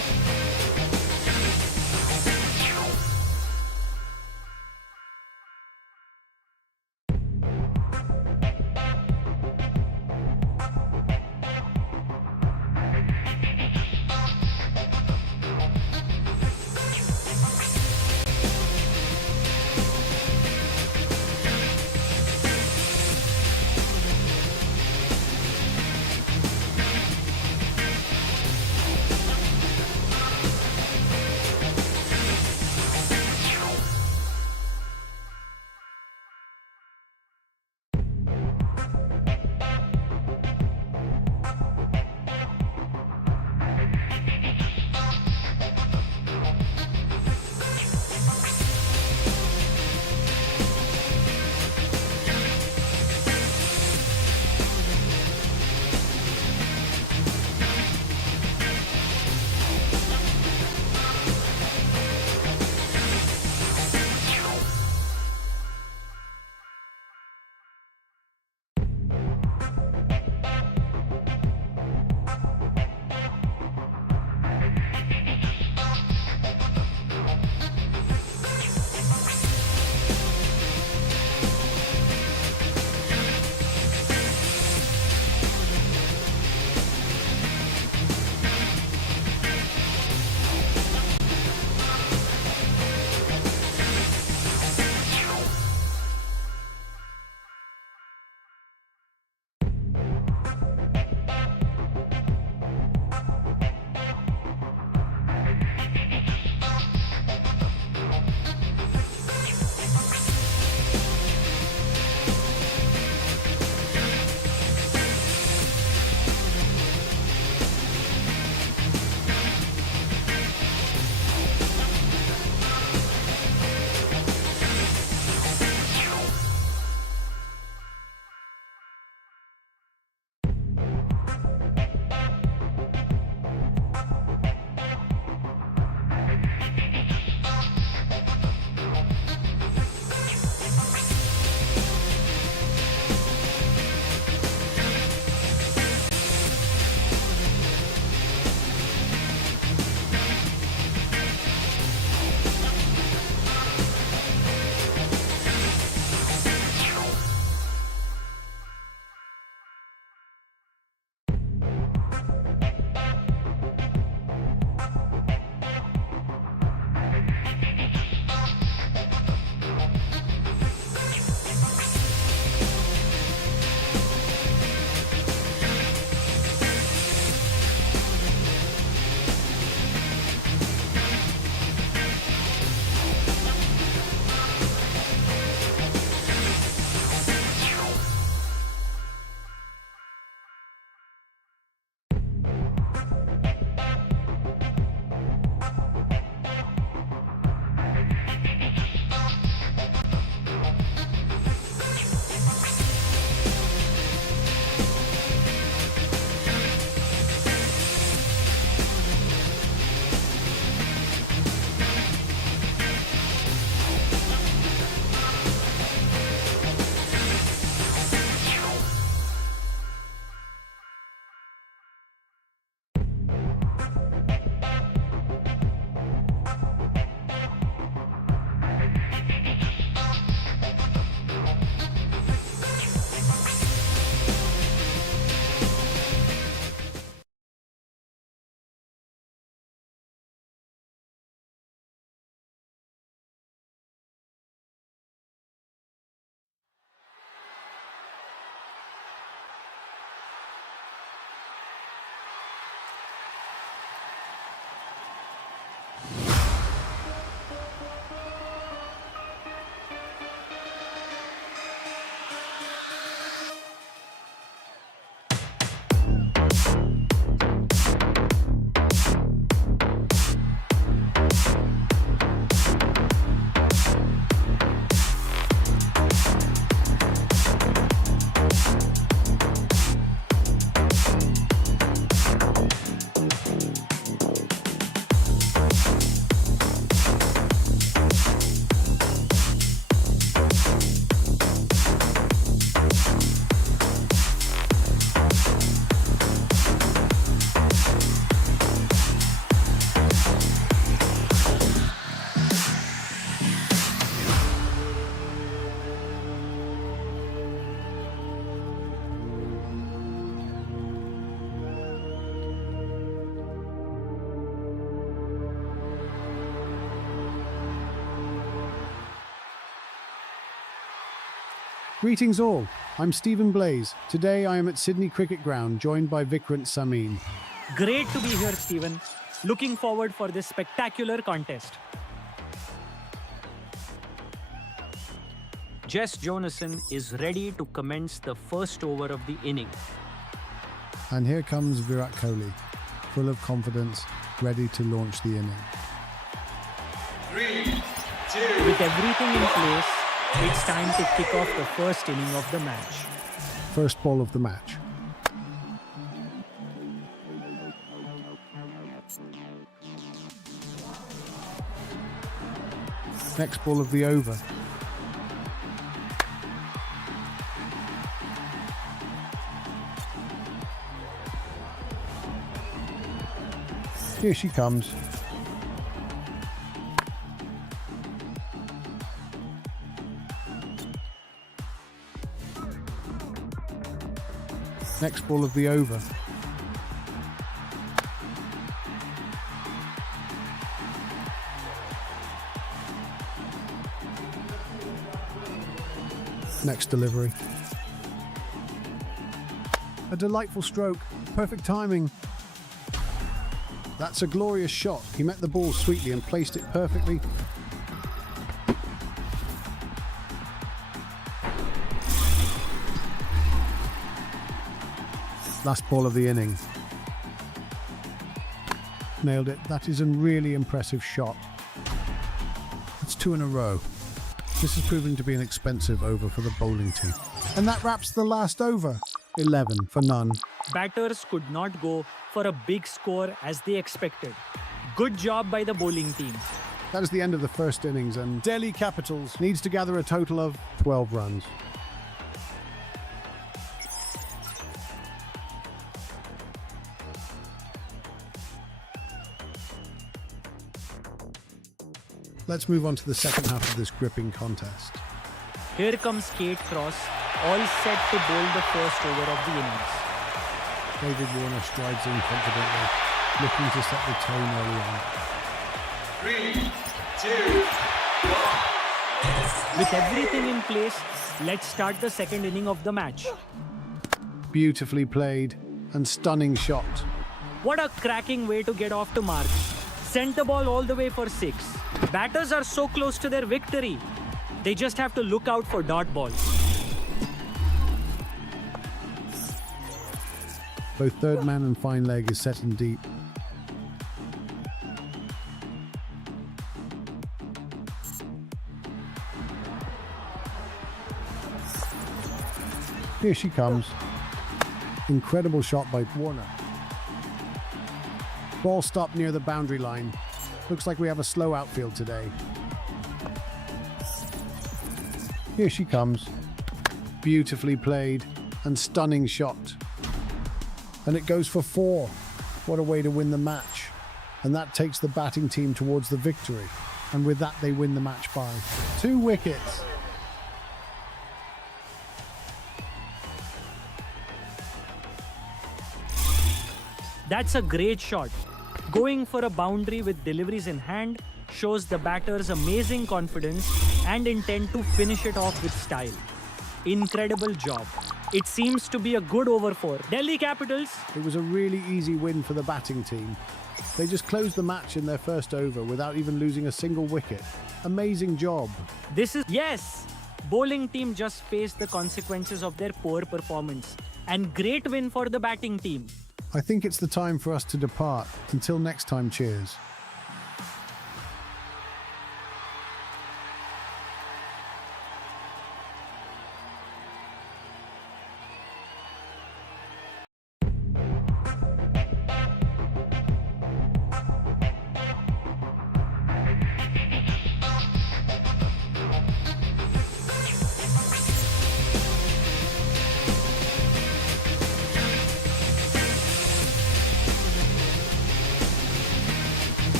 Greetings all, I'm Stephen Blaze. Today I am at Sydney Cricket Ground, joined by Vikrant Samin. Great to be here, Stephen. Looking forward for this spectacular contest. Jess Jonassen is ready to commence the first over of the inning. And here comes Virat Kohli, full of confidence, ready to launch the inning. 3, 2, With everything in place, it's time to kick off the first inning of the match. First ball of the match. Next ball of the over. Here she comes. Next ball of the over. Next delivery. A delightful stroke. Perfect timing. That's a glorious shot. He met the ball sweetly and placed it perfectly. Last ball of the inning. Nailed it. That is a really impressive shot. That's 2 in a row. This is proving to be an expensive over for the bowling team. And that wraps the last over. 11 for none. Batters could not go for a big score as they expected. Good job by the bowling team. That is the end of the first innings, and Delhi Capitals needs to gather a total of 12 runs. Let's move on to the second half of this gripping contest. Here comes Kate Cross, all set to bowl the first over of the innings. David Warner strides in confidently, looking to set the tone early on. 3, 2, 1. With everything in place, let's start the second inning of the match. Beautifully played and stunning shot. What a cracking way to get off to mark. Sent the ball all the way for 6. Batters are so close to their victory. They just have to look out for dot balls. Both third man and fine leg is set in deep. Here she comes. Incredible shot by Warner. Ball stopped near the boundary line. Looks like we have a slow outfield today. Here she comes. Beautifully played and stunning shot. And it goes for 4. What a way to win the match. And that takes the batting team towards the victory. And with that, they win the match by 2 wickets. That's a great shot. Going for a boundary with deliveries in hand shows the batter's amazing confidence and intent to finish it off with style. Incredible job. It seems to be a good over for Delhi Capitals. It was a really easy win for the batting team. They just closed the match in their first over without even losing a single wicket. Amazing job. Yes! Bowling team just faced the consequences of their poor performance. And great win for the batting team. I think it's the time for us to depart. Until next time, cheers.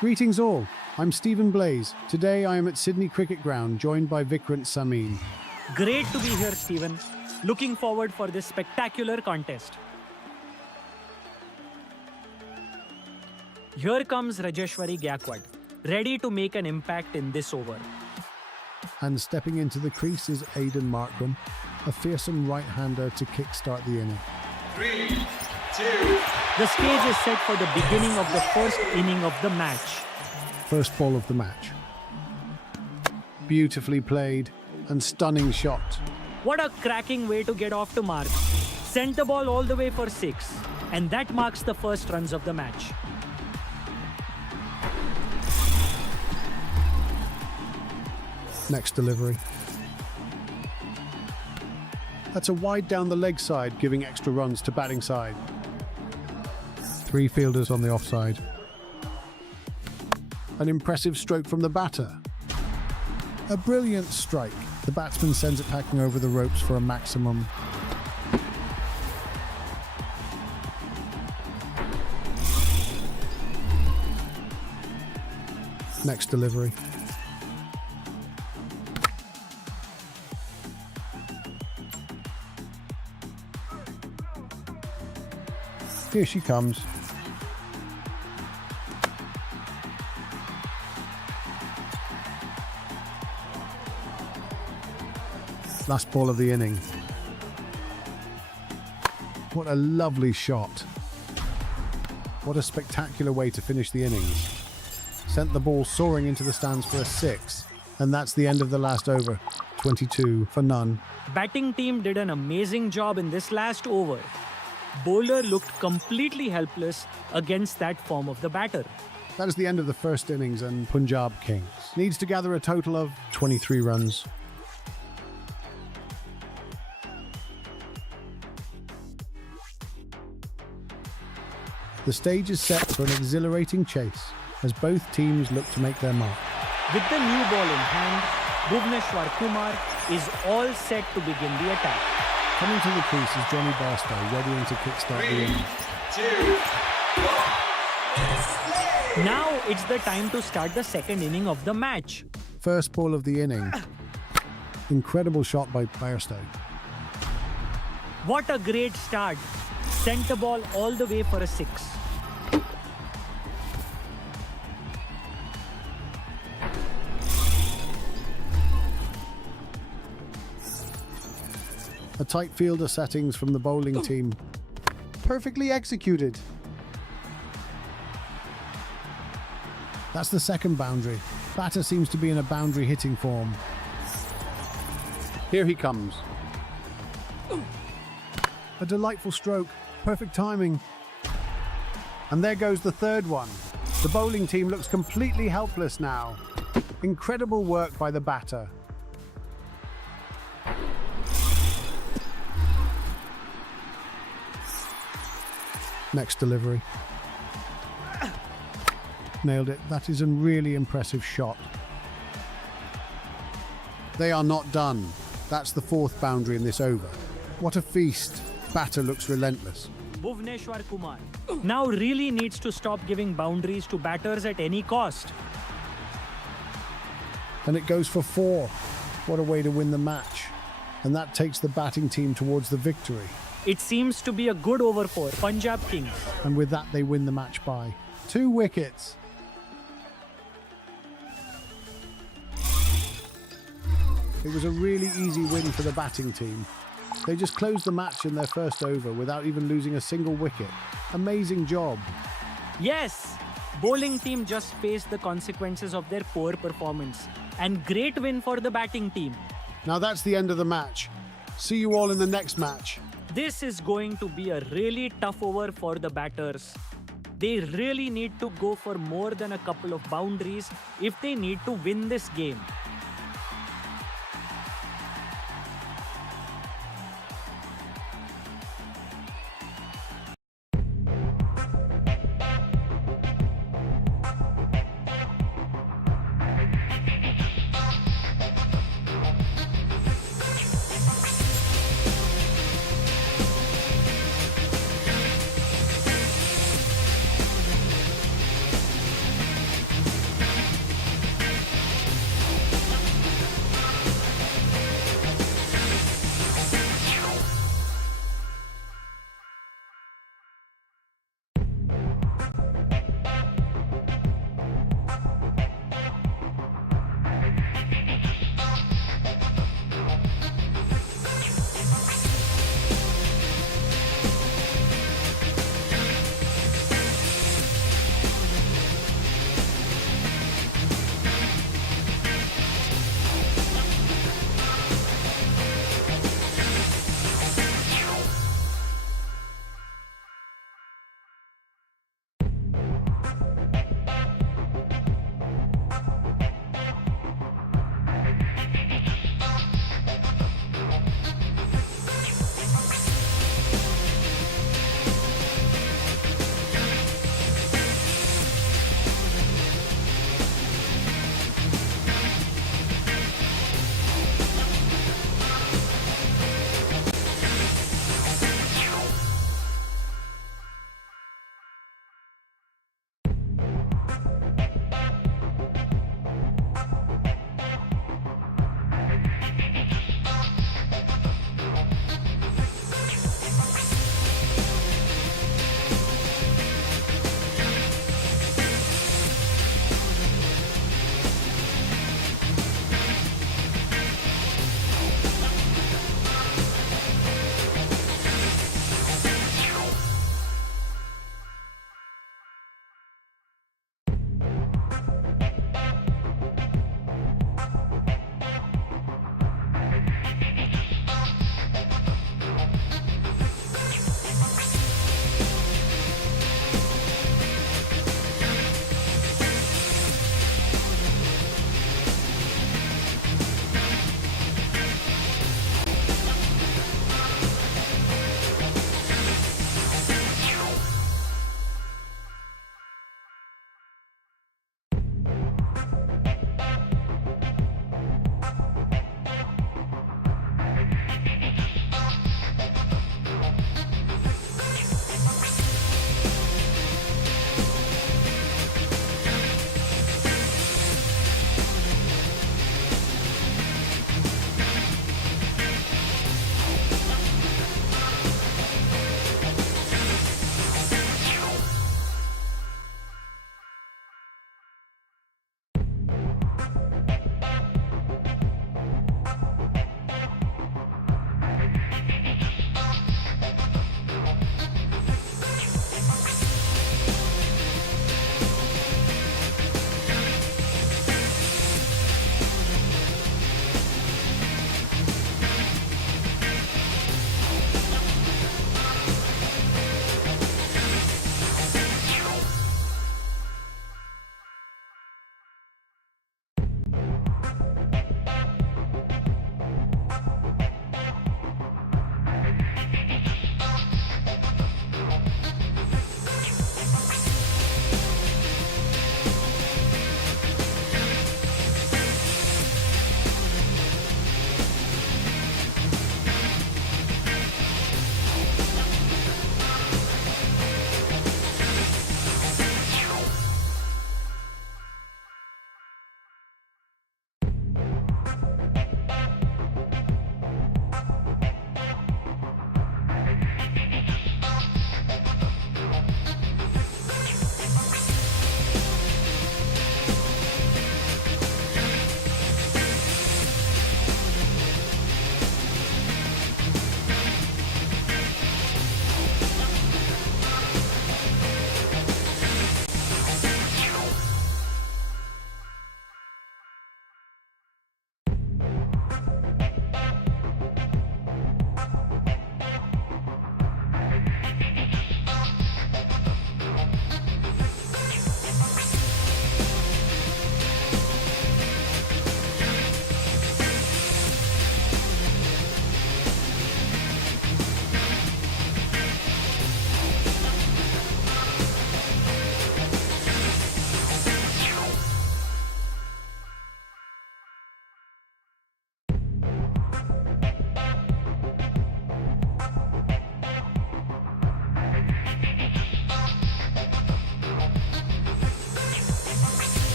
Greetings all, I'm Stephen Blaze. Today I am at Sydney Cricket Ground, joined by Vikrant Samin. Great to be here, Stephen. Looking forward for this spectacular contest. Here comes Rajeshwari Gaikwad, ready to make an impact in this over. And stepping into the crease is Aidan Markram, a fearsome right-hander to kickstart the inning. 3, 2, The stage is set for the beginning of the first inning of the match. First ball of the match. Beautifully played and stunning shot. What a cracking way to get off to marks. Sent the ball all the way for 6. And that marks the first runs of the match. Next delivery. That's a wide down the leg side, giving extra runs to batting side. 3 fielders on the offside. An impressive stroke from the batter. A brilliant strike. The batsman sends it packing over the ropes for a maximum. Next delivery. Here she comes. Last ball of the inning. What a lovely shot. What a spectacular way to finish the innings. Sent the ball soaring into the stands for a 6. And that's the end of the last over. 22 for none. Batting team did an amazing job in this last over. Bowler looked completely helpless against that form of the batter. That is the end of the first innings, and Punjab Kings needs to gather a total of 23 runs. The stage is set for an exhilarating chase as both teams look to make their mark. With the new ball in hand, Bhuvneshwar Kumar is all set to begin the attack. Coming to the crease is Johnny Barstow, readying to kickstart the 3, inning. 2, 1. Now it's the time to start the second inning of the match. First ball of the inning. Incredible shot by Barstow. What a great start. Sent the ball all the way for a 6. A tight fielder settings from the bowling team. Perfectly executed. That's the second boundary. Batter seems to be in a boundary hitting form. Here he comes. A delightful stroke. Perfect timing. And there goes the third one. The bowling team looks completely helpless now. Incredible work by the batter. Next delivery. Nailed it. That is a really impressive shot. They are not done. That's the fourth boundary in this over. What a feast. Batter looks relentless. Bhuvneshwar Kumar now really needs to stop giving boundaries to batters at any cost. And it goes for 4. What a way to win the match. And that takes the batting team towards the victory. It seems to be a good over for Punjab Kings. And with that, they win the match by 2 wickets. It was a really easy win for the batting team. They just closed the match in their first over without even losing a single wicket. Amazing job. Yes, bowling team just faced the consequences of their poor performance. And great win for the batting team. Now that's the end of the match. See you all in the next match. This is going to be a really tough over for the batters. They really need to go for more than a couple of boundaries if they need to win this game.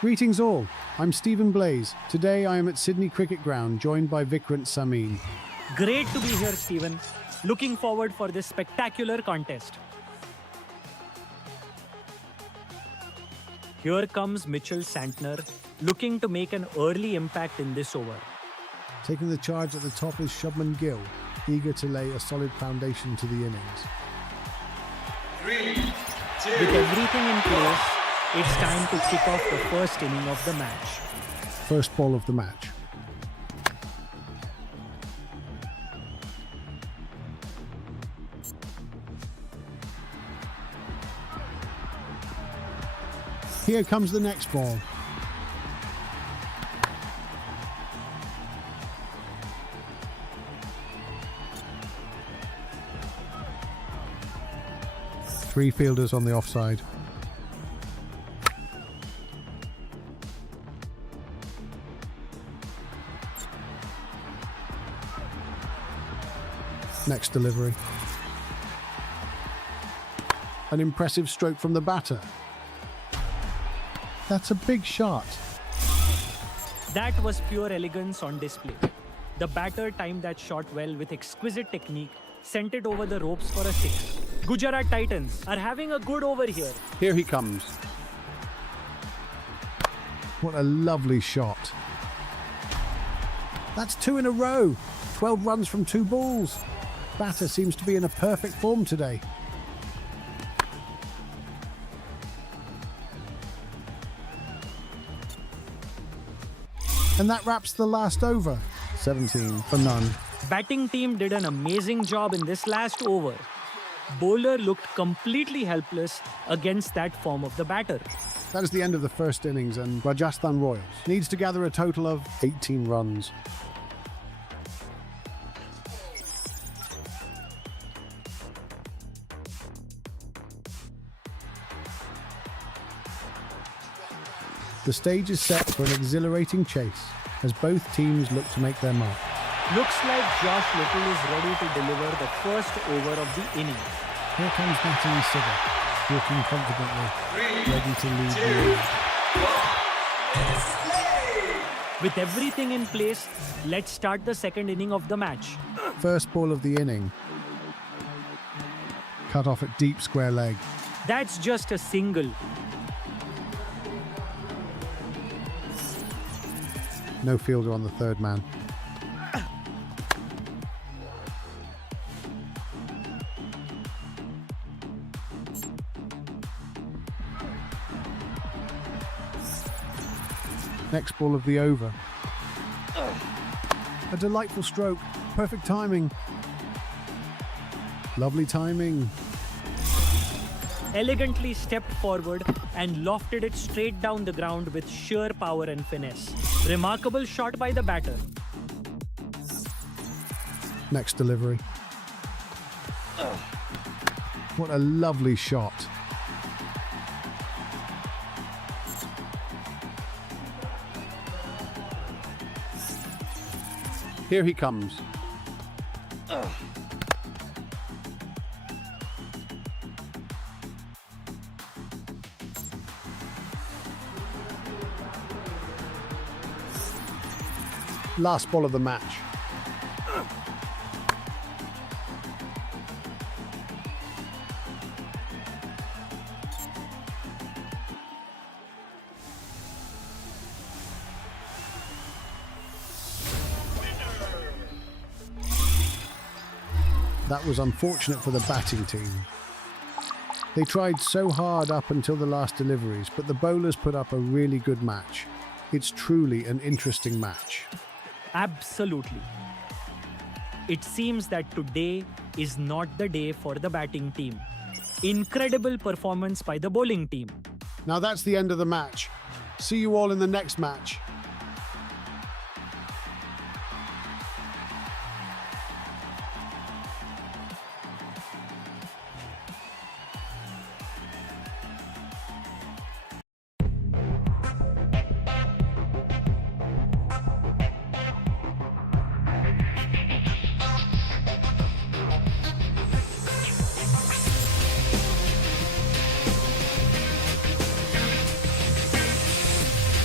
Greetings all, I'm Stephen Blaze. Today I am at Sydney Cricket Ground, joined by Vikrant Samin. Great to be here, Stephen. Looking forward for this spectacular contest. Here comes Mitchell Santner, looking to make an early impact in this over. Taking the charge at the top is Shubman Gill, eager to lay a solid foundation to the innings. 3, 2, With everything in place, it's time to kick off the first inning of the match. First ball of the match. Here comes the next ball. Three fielders on the offside. Next delivery. An impressive stroke from the batter. That's a big shot. That was pure elegance on display. The batter timed that shot well with exquisite technique, sent it over the ropes for a six. Gujarat Titans are having a good over here. Here he comes. What a lovely shot. That's two in a row. 12 runs from 2 balls. Batter seems to be in a perfect form today. And that wraps the last over. 17 for none. Batting team did an amazing job in this last over. Bowler looked completely helpless against that form of the batter. That is the end of the first innings, and Rajasthan Royals needs to gather a total of 18 runs. The stage is set for an exhilarating chase as both teams look to make their mark. Looks like Josh Little is ready to deliver the first over of the inning. Here comes Natalie Sigger, walking confidently, 3, ready to lead 2, the inning. 1. With everything in place, let's start the second inning of the match. First ball of the inning. Cut off at deep square leg. That's just a single. No fielder on the third man. Next ball of the over. A delightful stroke. Perfect timing. Lovely timing. Elegantly stepped forward and lofted it straight down the ground with sheer power and finesse. Remarkable shot by the batter. Next delivery. What a lovely shot. Here he comes. Last ball of the match. That was unfortunate for the batting team. They tried so hard up until the last deliveries, but the bowlers put up a really good match. It's truly an interesting match. Absolutely. It seems that today is not the day for the batting team. Incredible performance by the bowling team. Now that's the end of the match. See you all in the next match.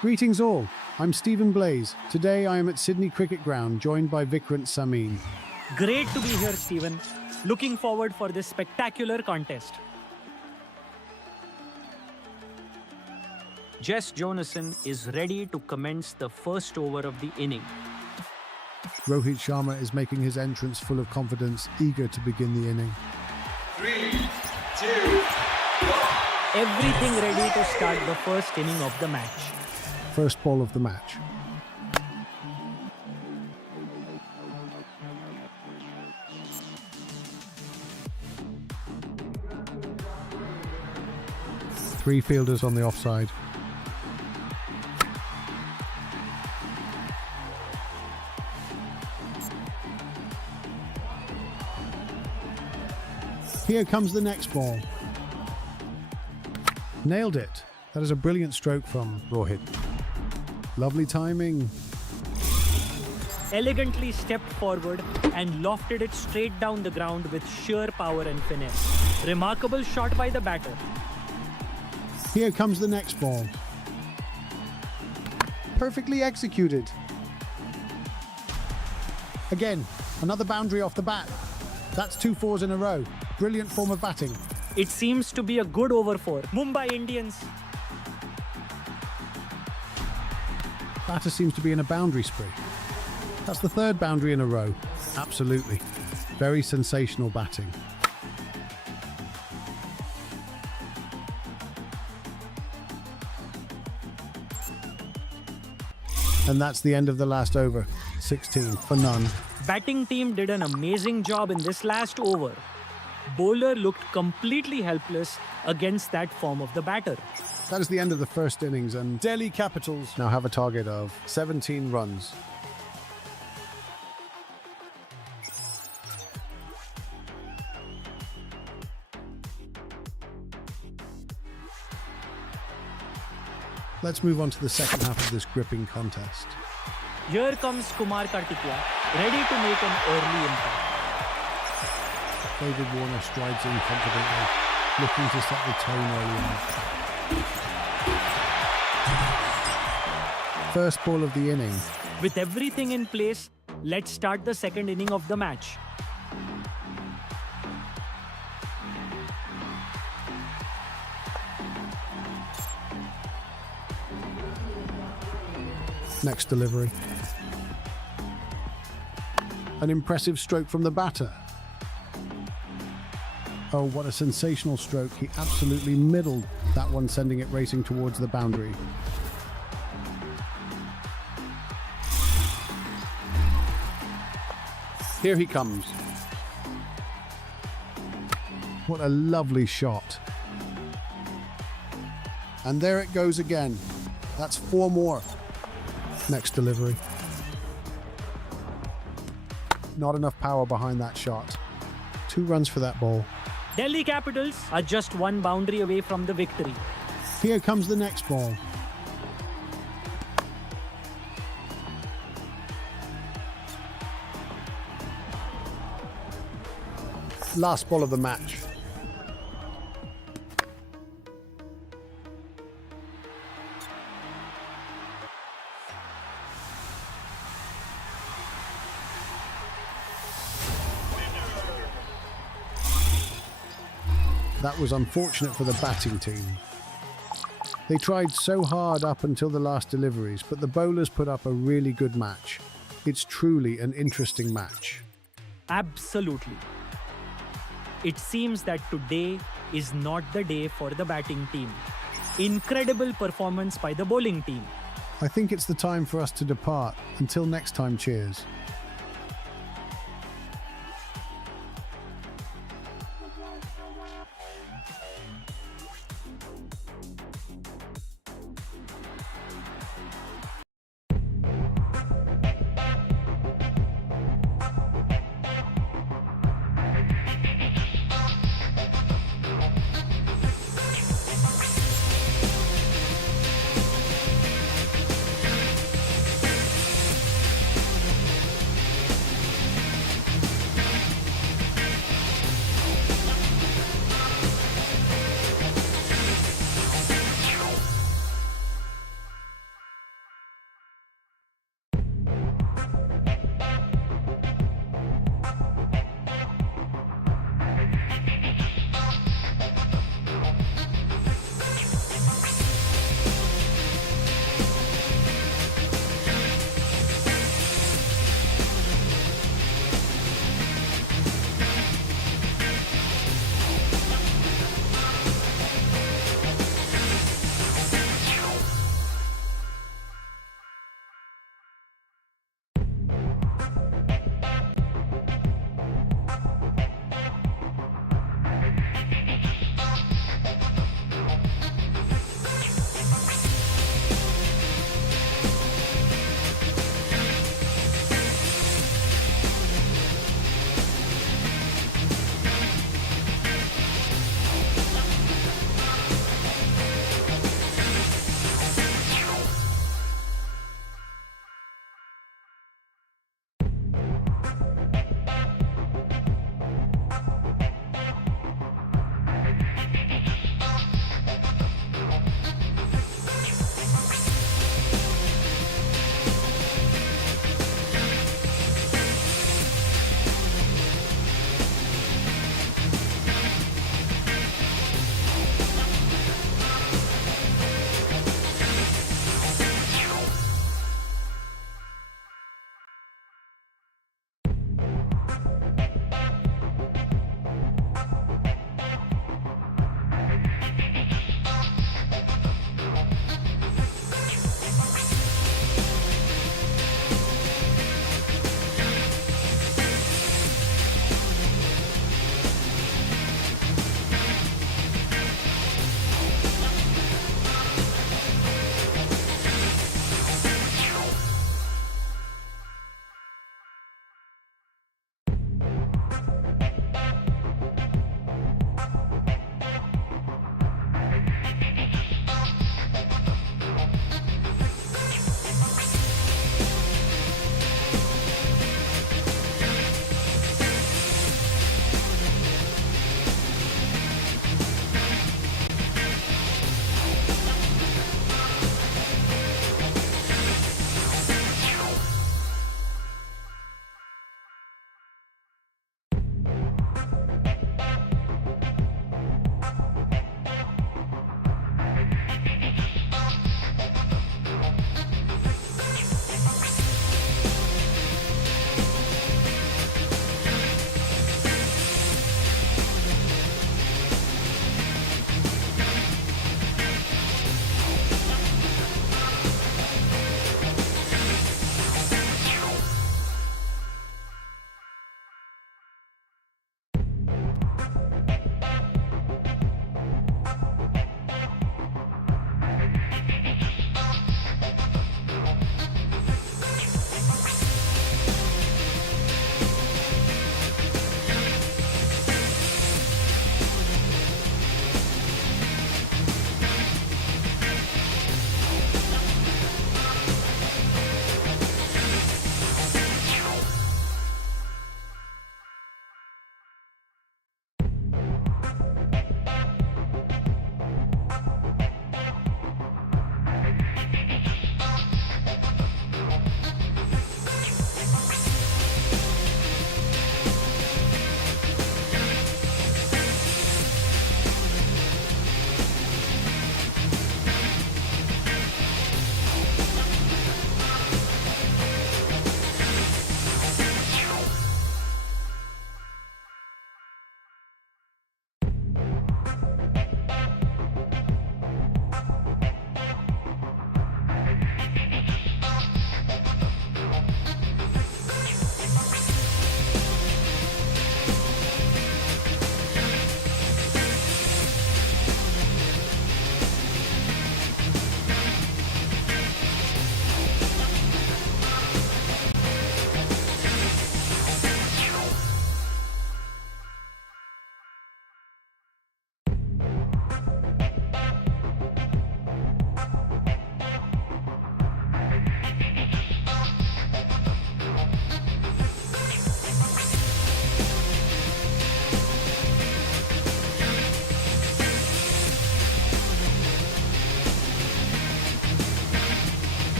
Greetings all, I'm Stephen Blaze. Today I am at Sydney Cricket Ground, joined by Vikrant Samin. Great to be here, Stephen. Looking forward for this spectacular contest. Jess Jonason is ready to commence the first over of the inning. Rohit Sharma is making his entrance full of confidence, eager to begin the inning. 3, 2, 1. Everything ready to start the first inning of the match. First ball of the match. Three fielders on the offside. Here comes the next ball. Nailed it. That is a brilliant stroke from Rohit. Lovely timing. Elegantly stepped forward and lofted it straight down the ground with sheer power and finesse. Remarkable shot by the batter. Here comes the next ball. Perfectly executed. Again, another boundary off the bat. That's 2 fours in a row. Brilliant form of batting. It seems to be a good over for Mumbai Indians. Batter seems to be in a boundary spree. That's the 3rd boundary in a row. Absolutely. Very sensational batting. And that's the end of the last over. 16 for none. Batting team did an amazing job in this last over. Bowler looked completely helpless against that form of the batter. That is the end of the first innings, and Delhi Capitals now have a target of 17 runs. Let's move on to the second half of this gripping contest. Here comes Kumar Kartikeya, ready to make an early impact. David Warner strides in confidently, looking to set the tone early on. First ball of the inning. With everything in place, let's start the second inning of the match. Next delivery. An impressive stroke from the batter. Oh, what a sensational stroke. He absolutely middled that one, sending it racing towards the boundary. Here he comes. What a lovely shot. And there it goes again. That's 4 more. Next delivery. Not enough power behind that shot. 2 runs for that ball. Delhi Capitals are just 1 boundary away from the victory. Here comes the next ball. Last ball of the match. That was unfortunate for the batting team. They tried so hard up until the last deliveries, but the bowlers put up a really good match. It's truly an interesting match. Absolutely. It seems that today is not the day for the batting team. Incredible performance by the bowling team. I think it's the time for us to depart. Until next time, cheers.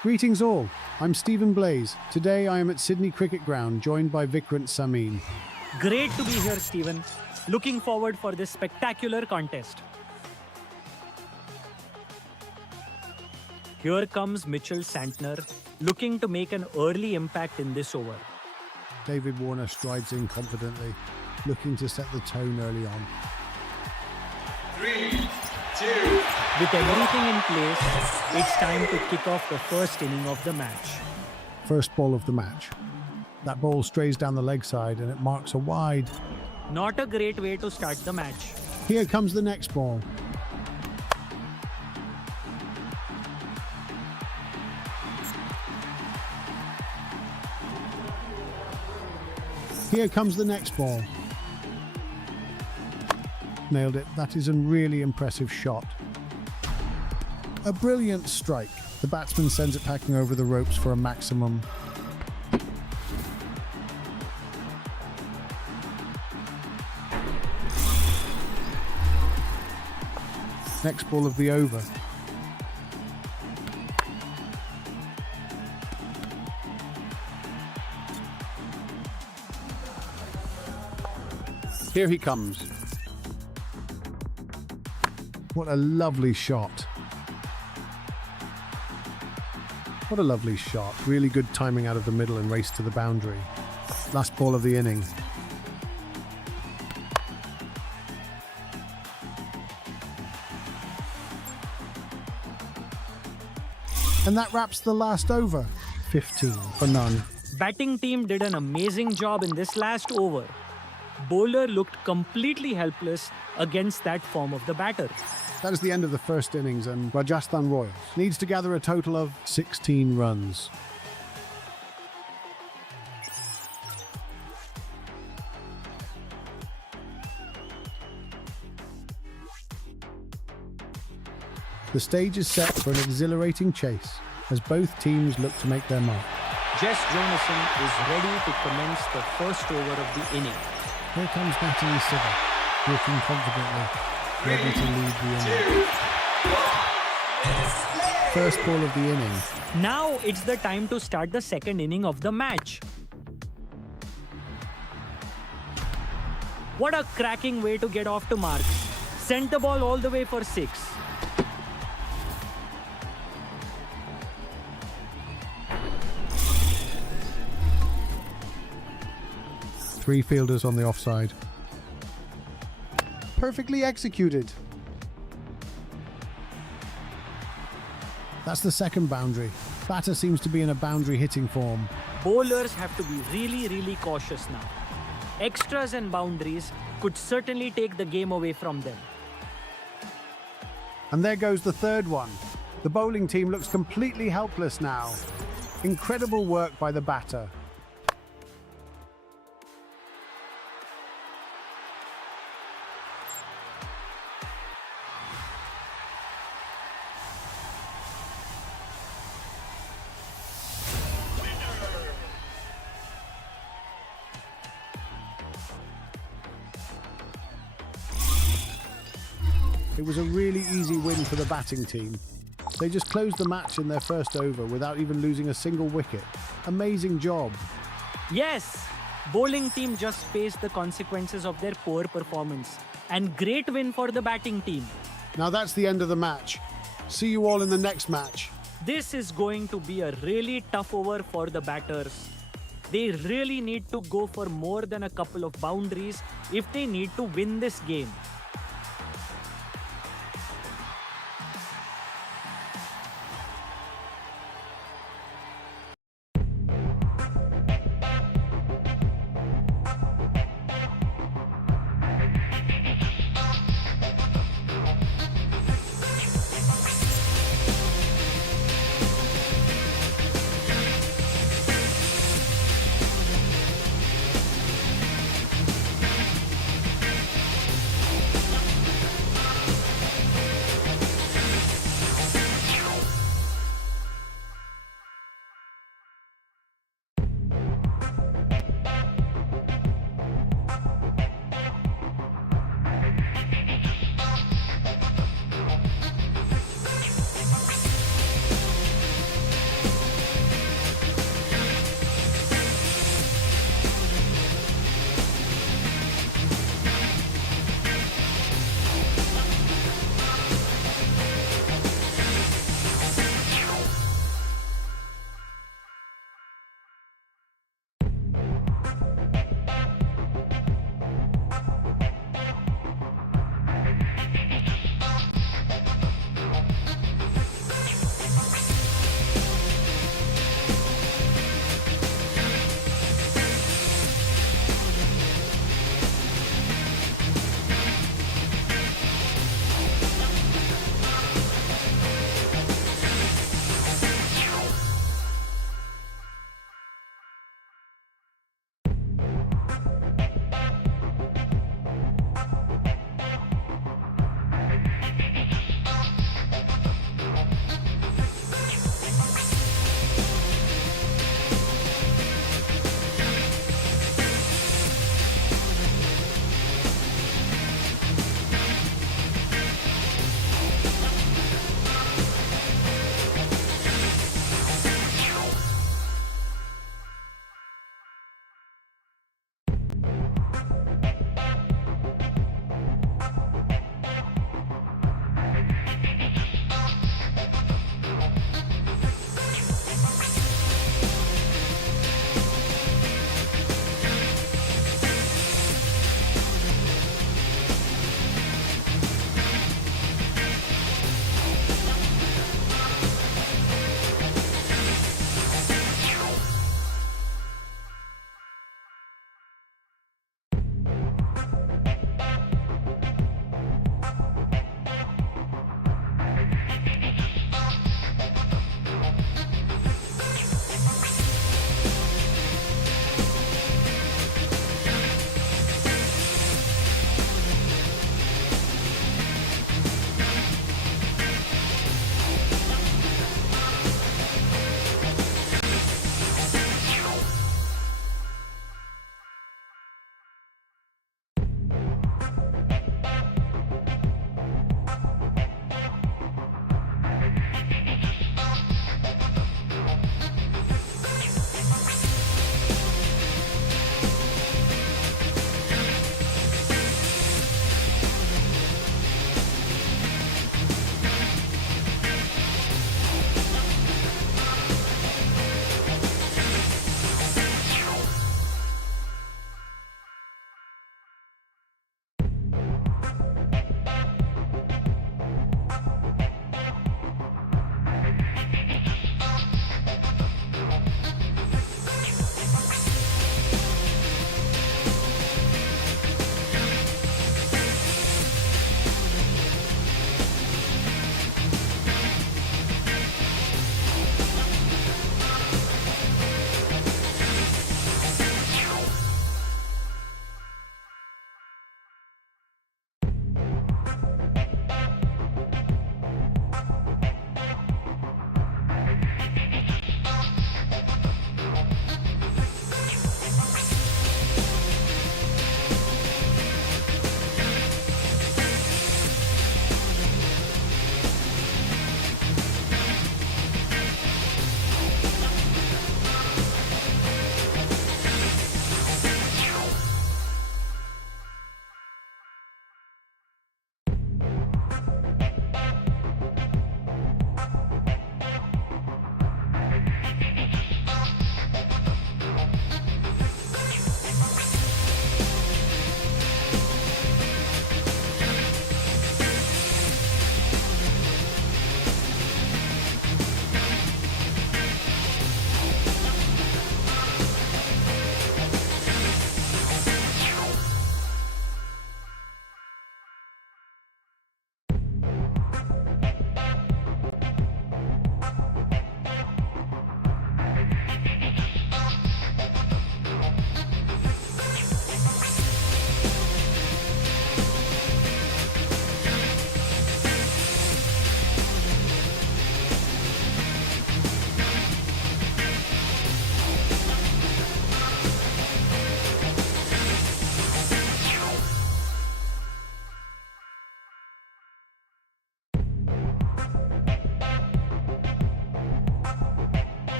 Greetings all, I'm Stephen Blaze. Today I am at Sydney Cricket Ground, joined by Vikrant Samin. Great to be here, Stephen. Looking forward for this spectacular contest. Here comes Mitchell Santner, looking to make an early impact in this over. David Warner strides in confidently, looking to set the tone early on. 3, 2, With everything in place, it's time to kick off the first inning of the match. First ball of the match. That ball strays down the leg side and it marks a wide. Not a great way to start the match. Here comes the next ball. Here comes the next ball. Nailed it. That is a really impressive shot. A brilliant strike. The batsman sends it packing over the ropes for a maximum. Next ball of the over. Here he comes. What a lovely shot. What a lovely shot. Really good timing out of the middle and race to the boundary. Last ball of the inning. And that wraps the last over. 15 for none. Batting team did an amazing job in this last over. Bowler looked completely helpless against that form of the batter. That is the end of the first innings, and Rajasthan Royals needs to gather a total of 16 runs. The stage is set for an exhilarating chase as both teams look to make their mark. Jess Jonasson is ready to commence the first over of the inning. Here comes Natalie Siver, walking confidently, ready to lead the 2, inning. 1. First ball of the inning. Now it's the time to start the second inning of the match. What a cracking way to get off to marks. Sent the ball all the way for 6. Three fielders on the offside. Perfectly executed. That's the second boundary. Batter seems to be in a boundary hitting form. Bowlers have to be really cautious now. Extras and boundaries could certainly take the game away from them. And there goes the third one. The bowling team looks completely helpless now. Incredible work by the batter. It was a really easy win for the batting team. They just closed the match in their first over without even losing a single wicket. Amazing job. Yes, bowling team just faced the consequences of their poor performance. And great win for the batting team. Now that's the end of the match. See you all in the next match. This is going to be a really tough over for the batters. They really need to go for more than a couple of boundaries if they need to win this game.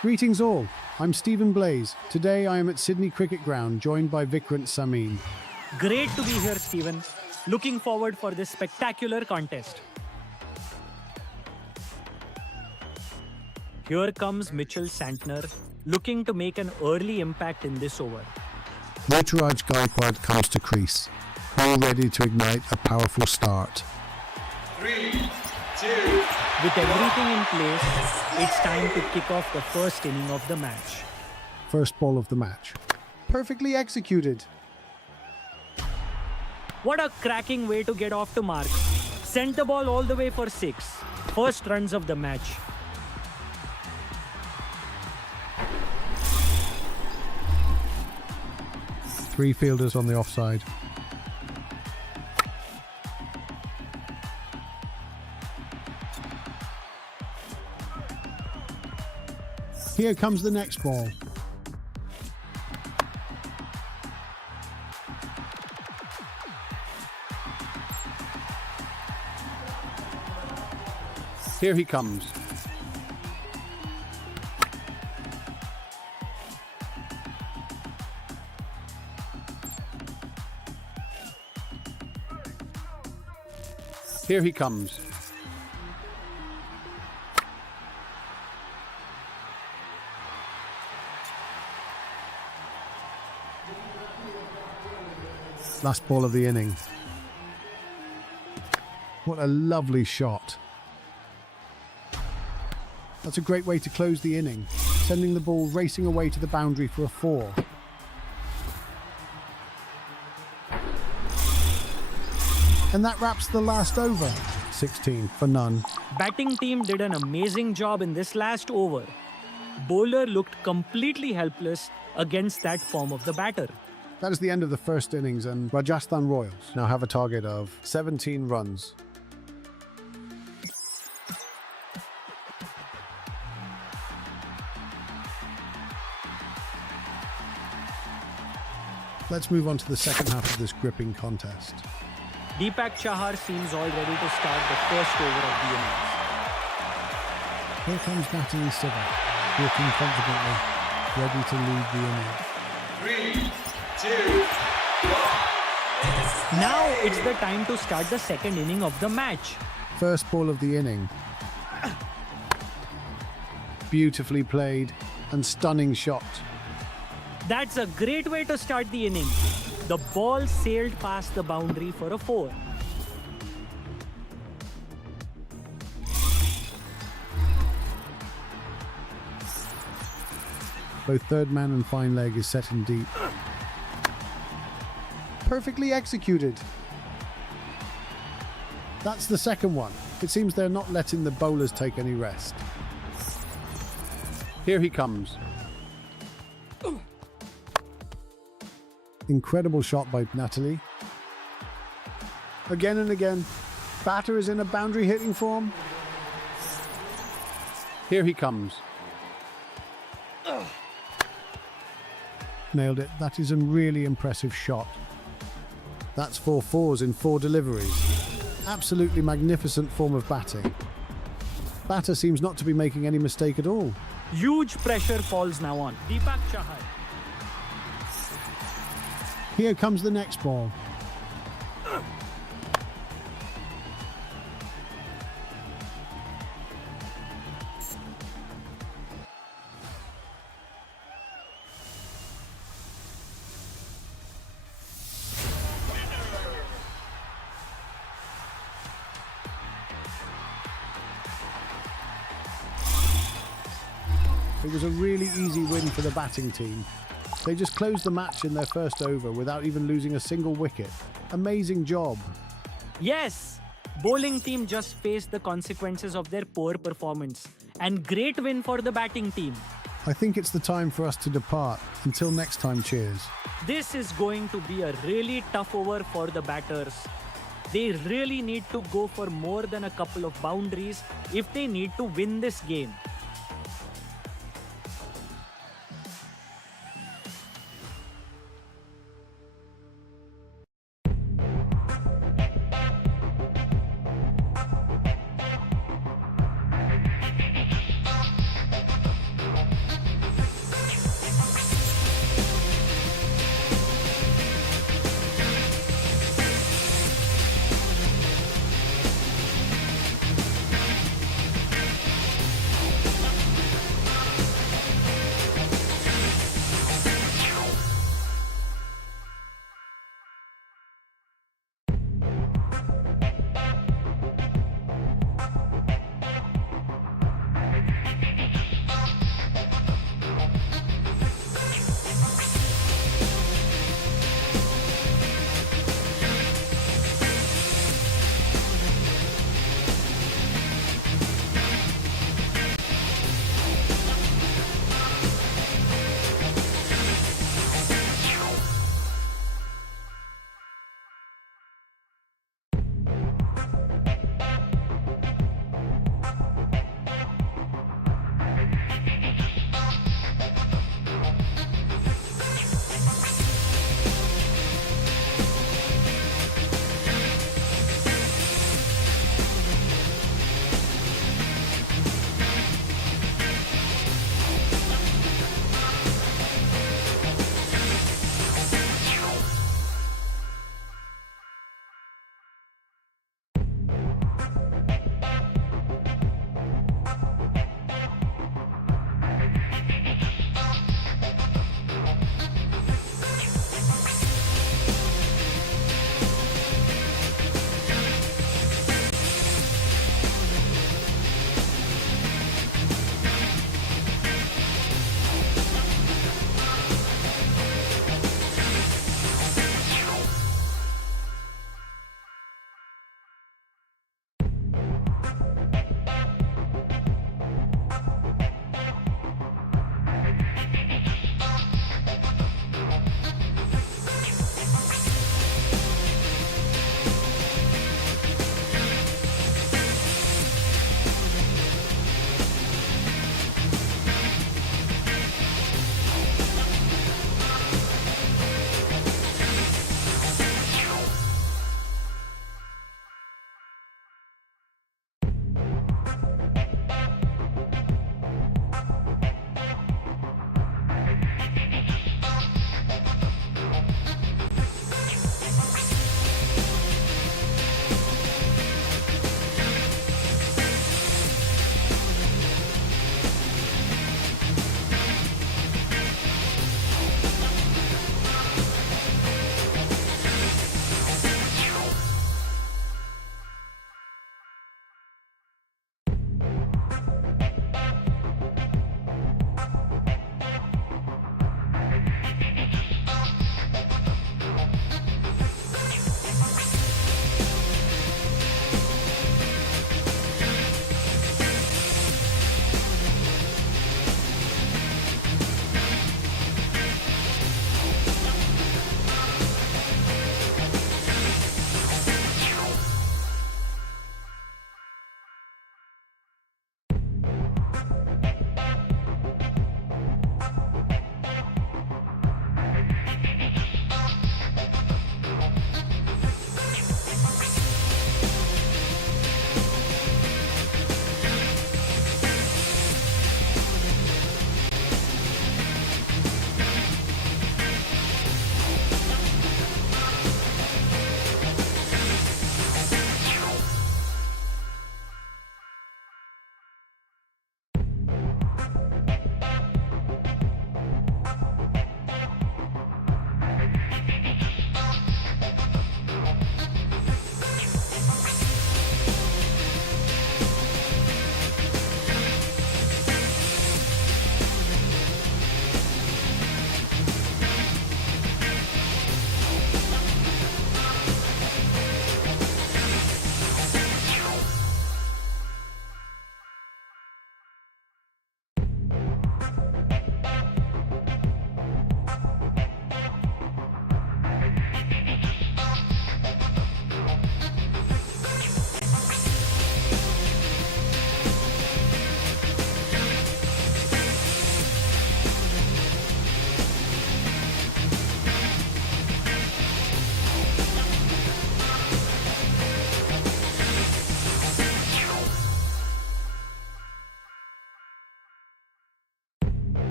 Greetings all, I'm Stephen Blaze. Today I am at Sydney Cricket Ground, joined by Vikrant Samin. Great to be here, Stephen. Looking forward for this spectacular contest. Here comes Mitchell Santner, looking to make an early impact in this over. Ruturaj Gaikwad comes to crease, all ready to ignite a powerful start. 3, 2, With everything in place, it's time to kick off the first inning of the match. First ball of the match. Perfectly executed. What a cracking way to get off to mark. Sent the ball all the way for 6. First runs of the match. Three fielders on the offside. Here comes the next ball. Here he comes. Here he comes. Last ball of the inning. What a lovely shot. That's a great way to close the inning, sending the ball racing away to the boundary for a 4. And that wraps the last over. 16 for none. Batting team did an amazing job in this last over. Bowler looked completely helpless against that form of the batter. That is the end of the first innings, and Rajasthan Royals now have a target of 17 runs. Let's move on to the second half of this gripping contest. Deepak Chahar seems all ready to start the first over of the innings. Here comes Natalie Siva, walking confidently, ready to lead the inning. 3, 2, 1. Now it's the time to start the second inning of the match. First ball of the inning. Beautifully played and stunning shot. That's a great way to start the inning. The ball sailed past the boundary for a 4. Both third man and fine leg is set in deep. Perfectly executed. That's the second one. It seems they're not letting the bowlers take any rest. Here he comes. Incredible shot by Natalie. Again and again. Batter is in a boundary hitting form. Here he comes. Nailed it. That is a really impressive shot. That's 4 fours in 4 deliveries. Absolutely magnificent form of batting. Batter seems not to be making any mistake at all. Huge pressure falls now on Deepak Chahar. Here comes the next ball. It was a really easy win for the batting team. They just closed the match in their first over without even losing a single wicket. Amazing job. Yes, bowling team just faced the consequences of their poor performance. And great win for the batting team. I think it's the time for us to depart. Until next time, cheers. This is going to be a really tough over for the batters. They really need to go for more than a couple of boundaries if they need to win this game.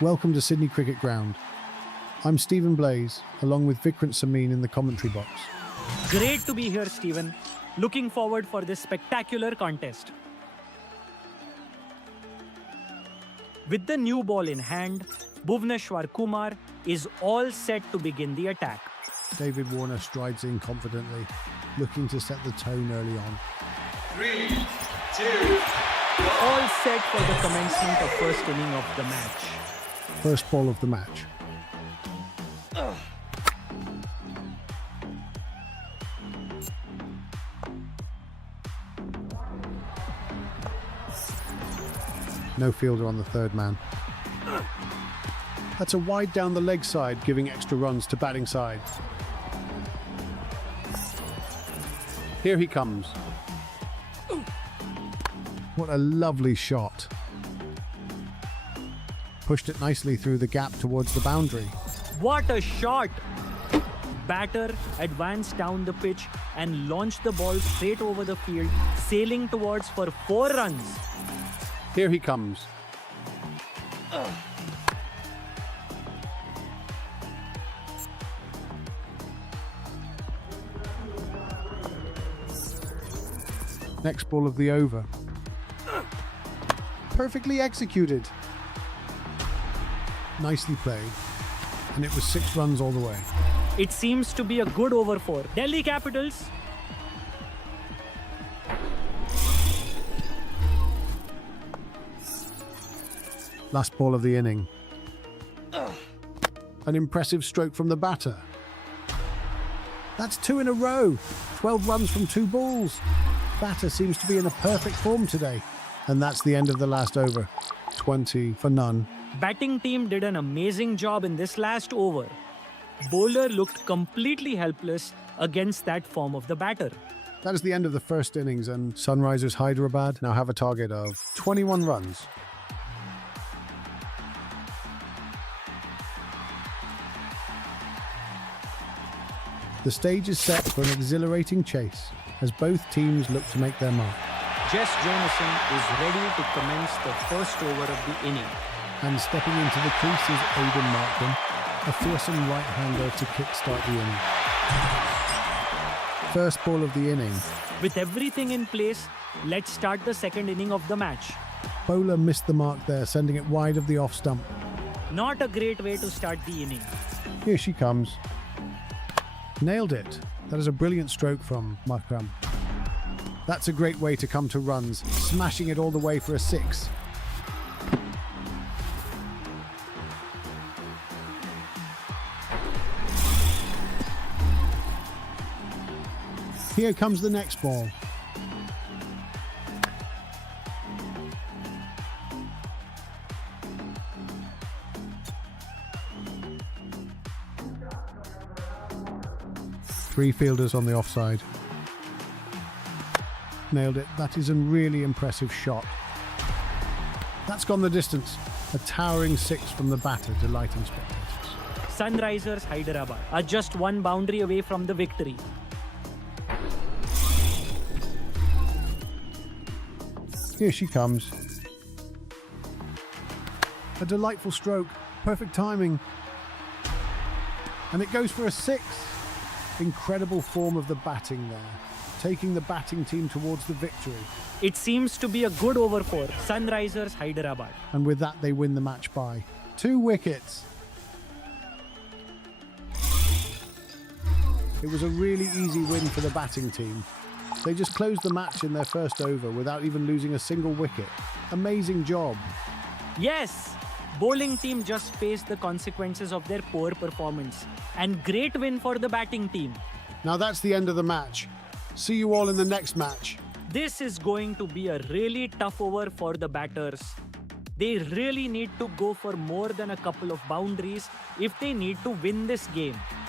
Welcome to Sydney Cricket Ground. I'm Stephen Blaze, along with Vikrant Samin in the commentary box. Great to be here, Stephen. Looking forward for this spectacular contest. With the new ball in hand, Bhuvneshwar Kumar is all set to begin the attack. David Warner strides in confidently, looking to set the tone early on. 3, 2, All set for the commencement of first inning of the match. First ball of the match. No fielder on the third man. That's a wide down the leg side, giving extra runs to batting side. Here he comes. What a lovely shot. Pushed it nicely through the gap towards the boundary. What a shot! Batter advanced down the pitch and launched the ball straight over the field, sailing towards for 4 runs. Here he comes. Next ball of the over. Perfectly executed. Nicely played. And it was 6 runs all the way. It seems to be a good over for Delhi Capitals. Last ball of the inning. An impressive stroke from the batter. That's 2 in a row. 12 runs from 2 balls. Batter seems to be in a perfect form today. And that's the end of the last over. 20 for none. Batting team did an amazing job in this last over. Bowler looked completely helpless against that form of the batter. That is the end of the first innings, and Sunrisers Hyderabad now have a target of 21 runs. The stage is set for an exhilarating chase as both teams look to make their mark. Jess Jonasson is ready to commence the first over of the inning. And stepping into the crease is Aidan Markham, a fearsome right-hander to kickstart the inning. First ball of the inning. With everything in place, let's start the second inning of the match. Bowler missed the mark there, sending it wide of the off stump. Not a great way to start the inning. Here she comes. Nailed it. That is a brilliant stroke from Markham. That's a great way to come to runs, smashing it all the way for a 6. Here comes the next ball. Three fielders on the offside. Nailed it. That is a really impressive shot. That's gone the distance. A towering 6 from the batter, delighting spectators. Sunrisers Hyderabad are just 1 boundary away from the victory. Here she comes. A delightful stroke. Perfect timing. And it goes for a 6. Incredible form of the batting there, taking the batting team towards the victory. It seems to be a good over for Sunrisers Hyderabad. And with that, they win the match by 2 wickets. It was a really easy win for the batting team. They just closed the match in their first over without even losing a single wicket. Amazing job. Yes, bowling team just faced the consequences of their poor performance. And great win for the batting team. Now that's the end of the match. See you all in the next match. This is going to be a really tough over for the batters. They really need to go for more than a couple of boundaries if they need to win this game.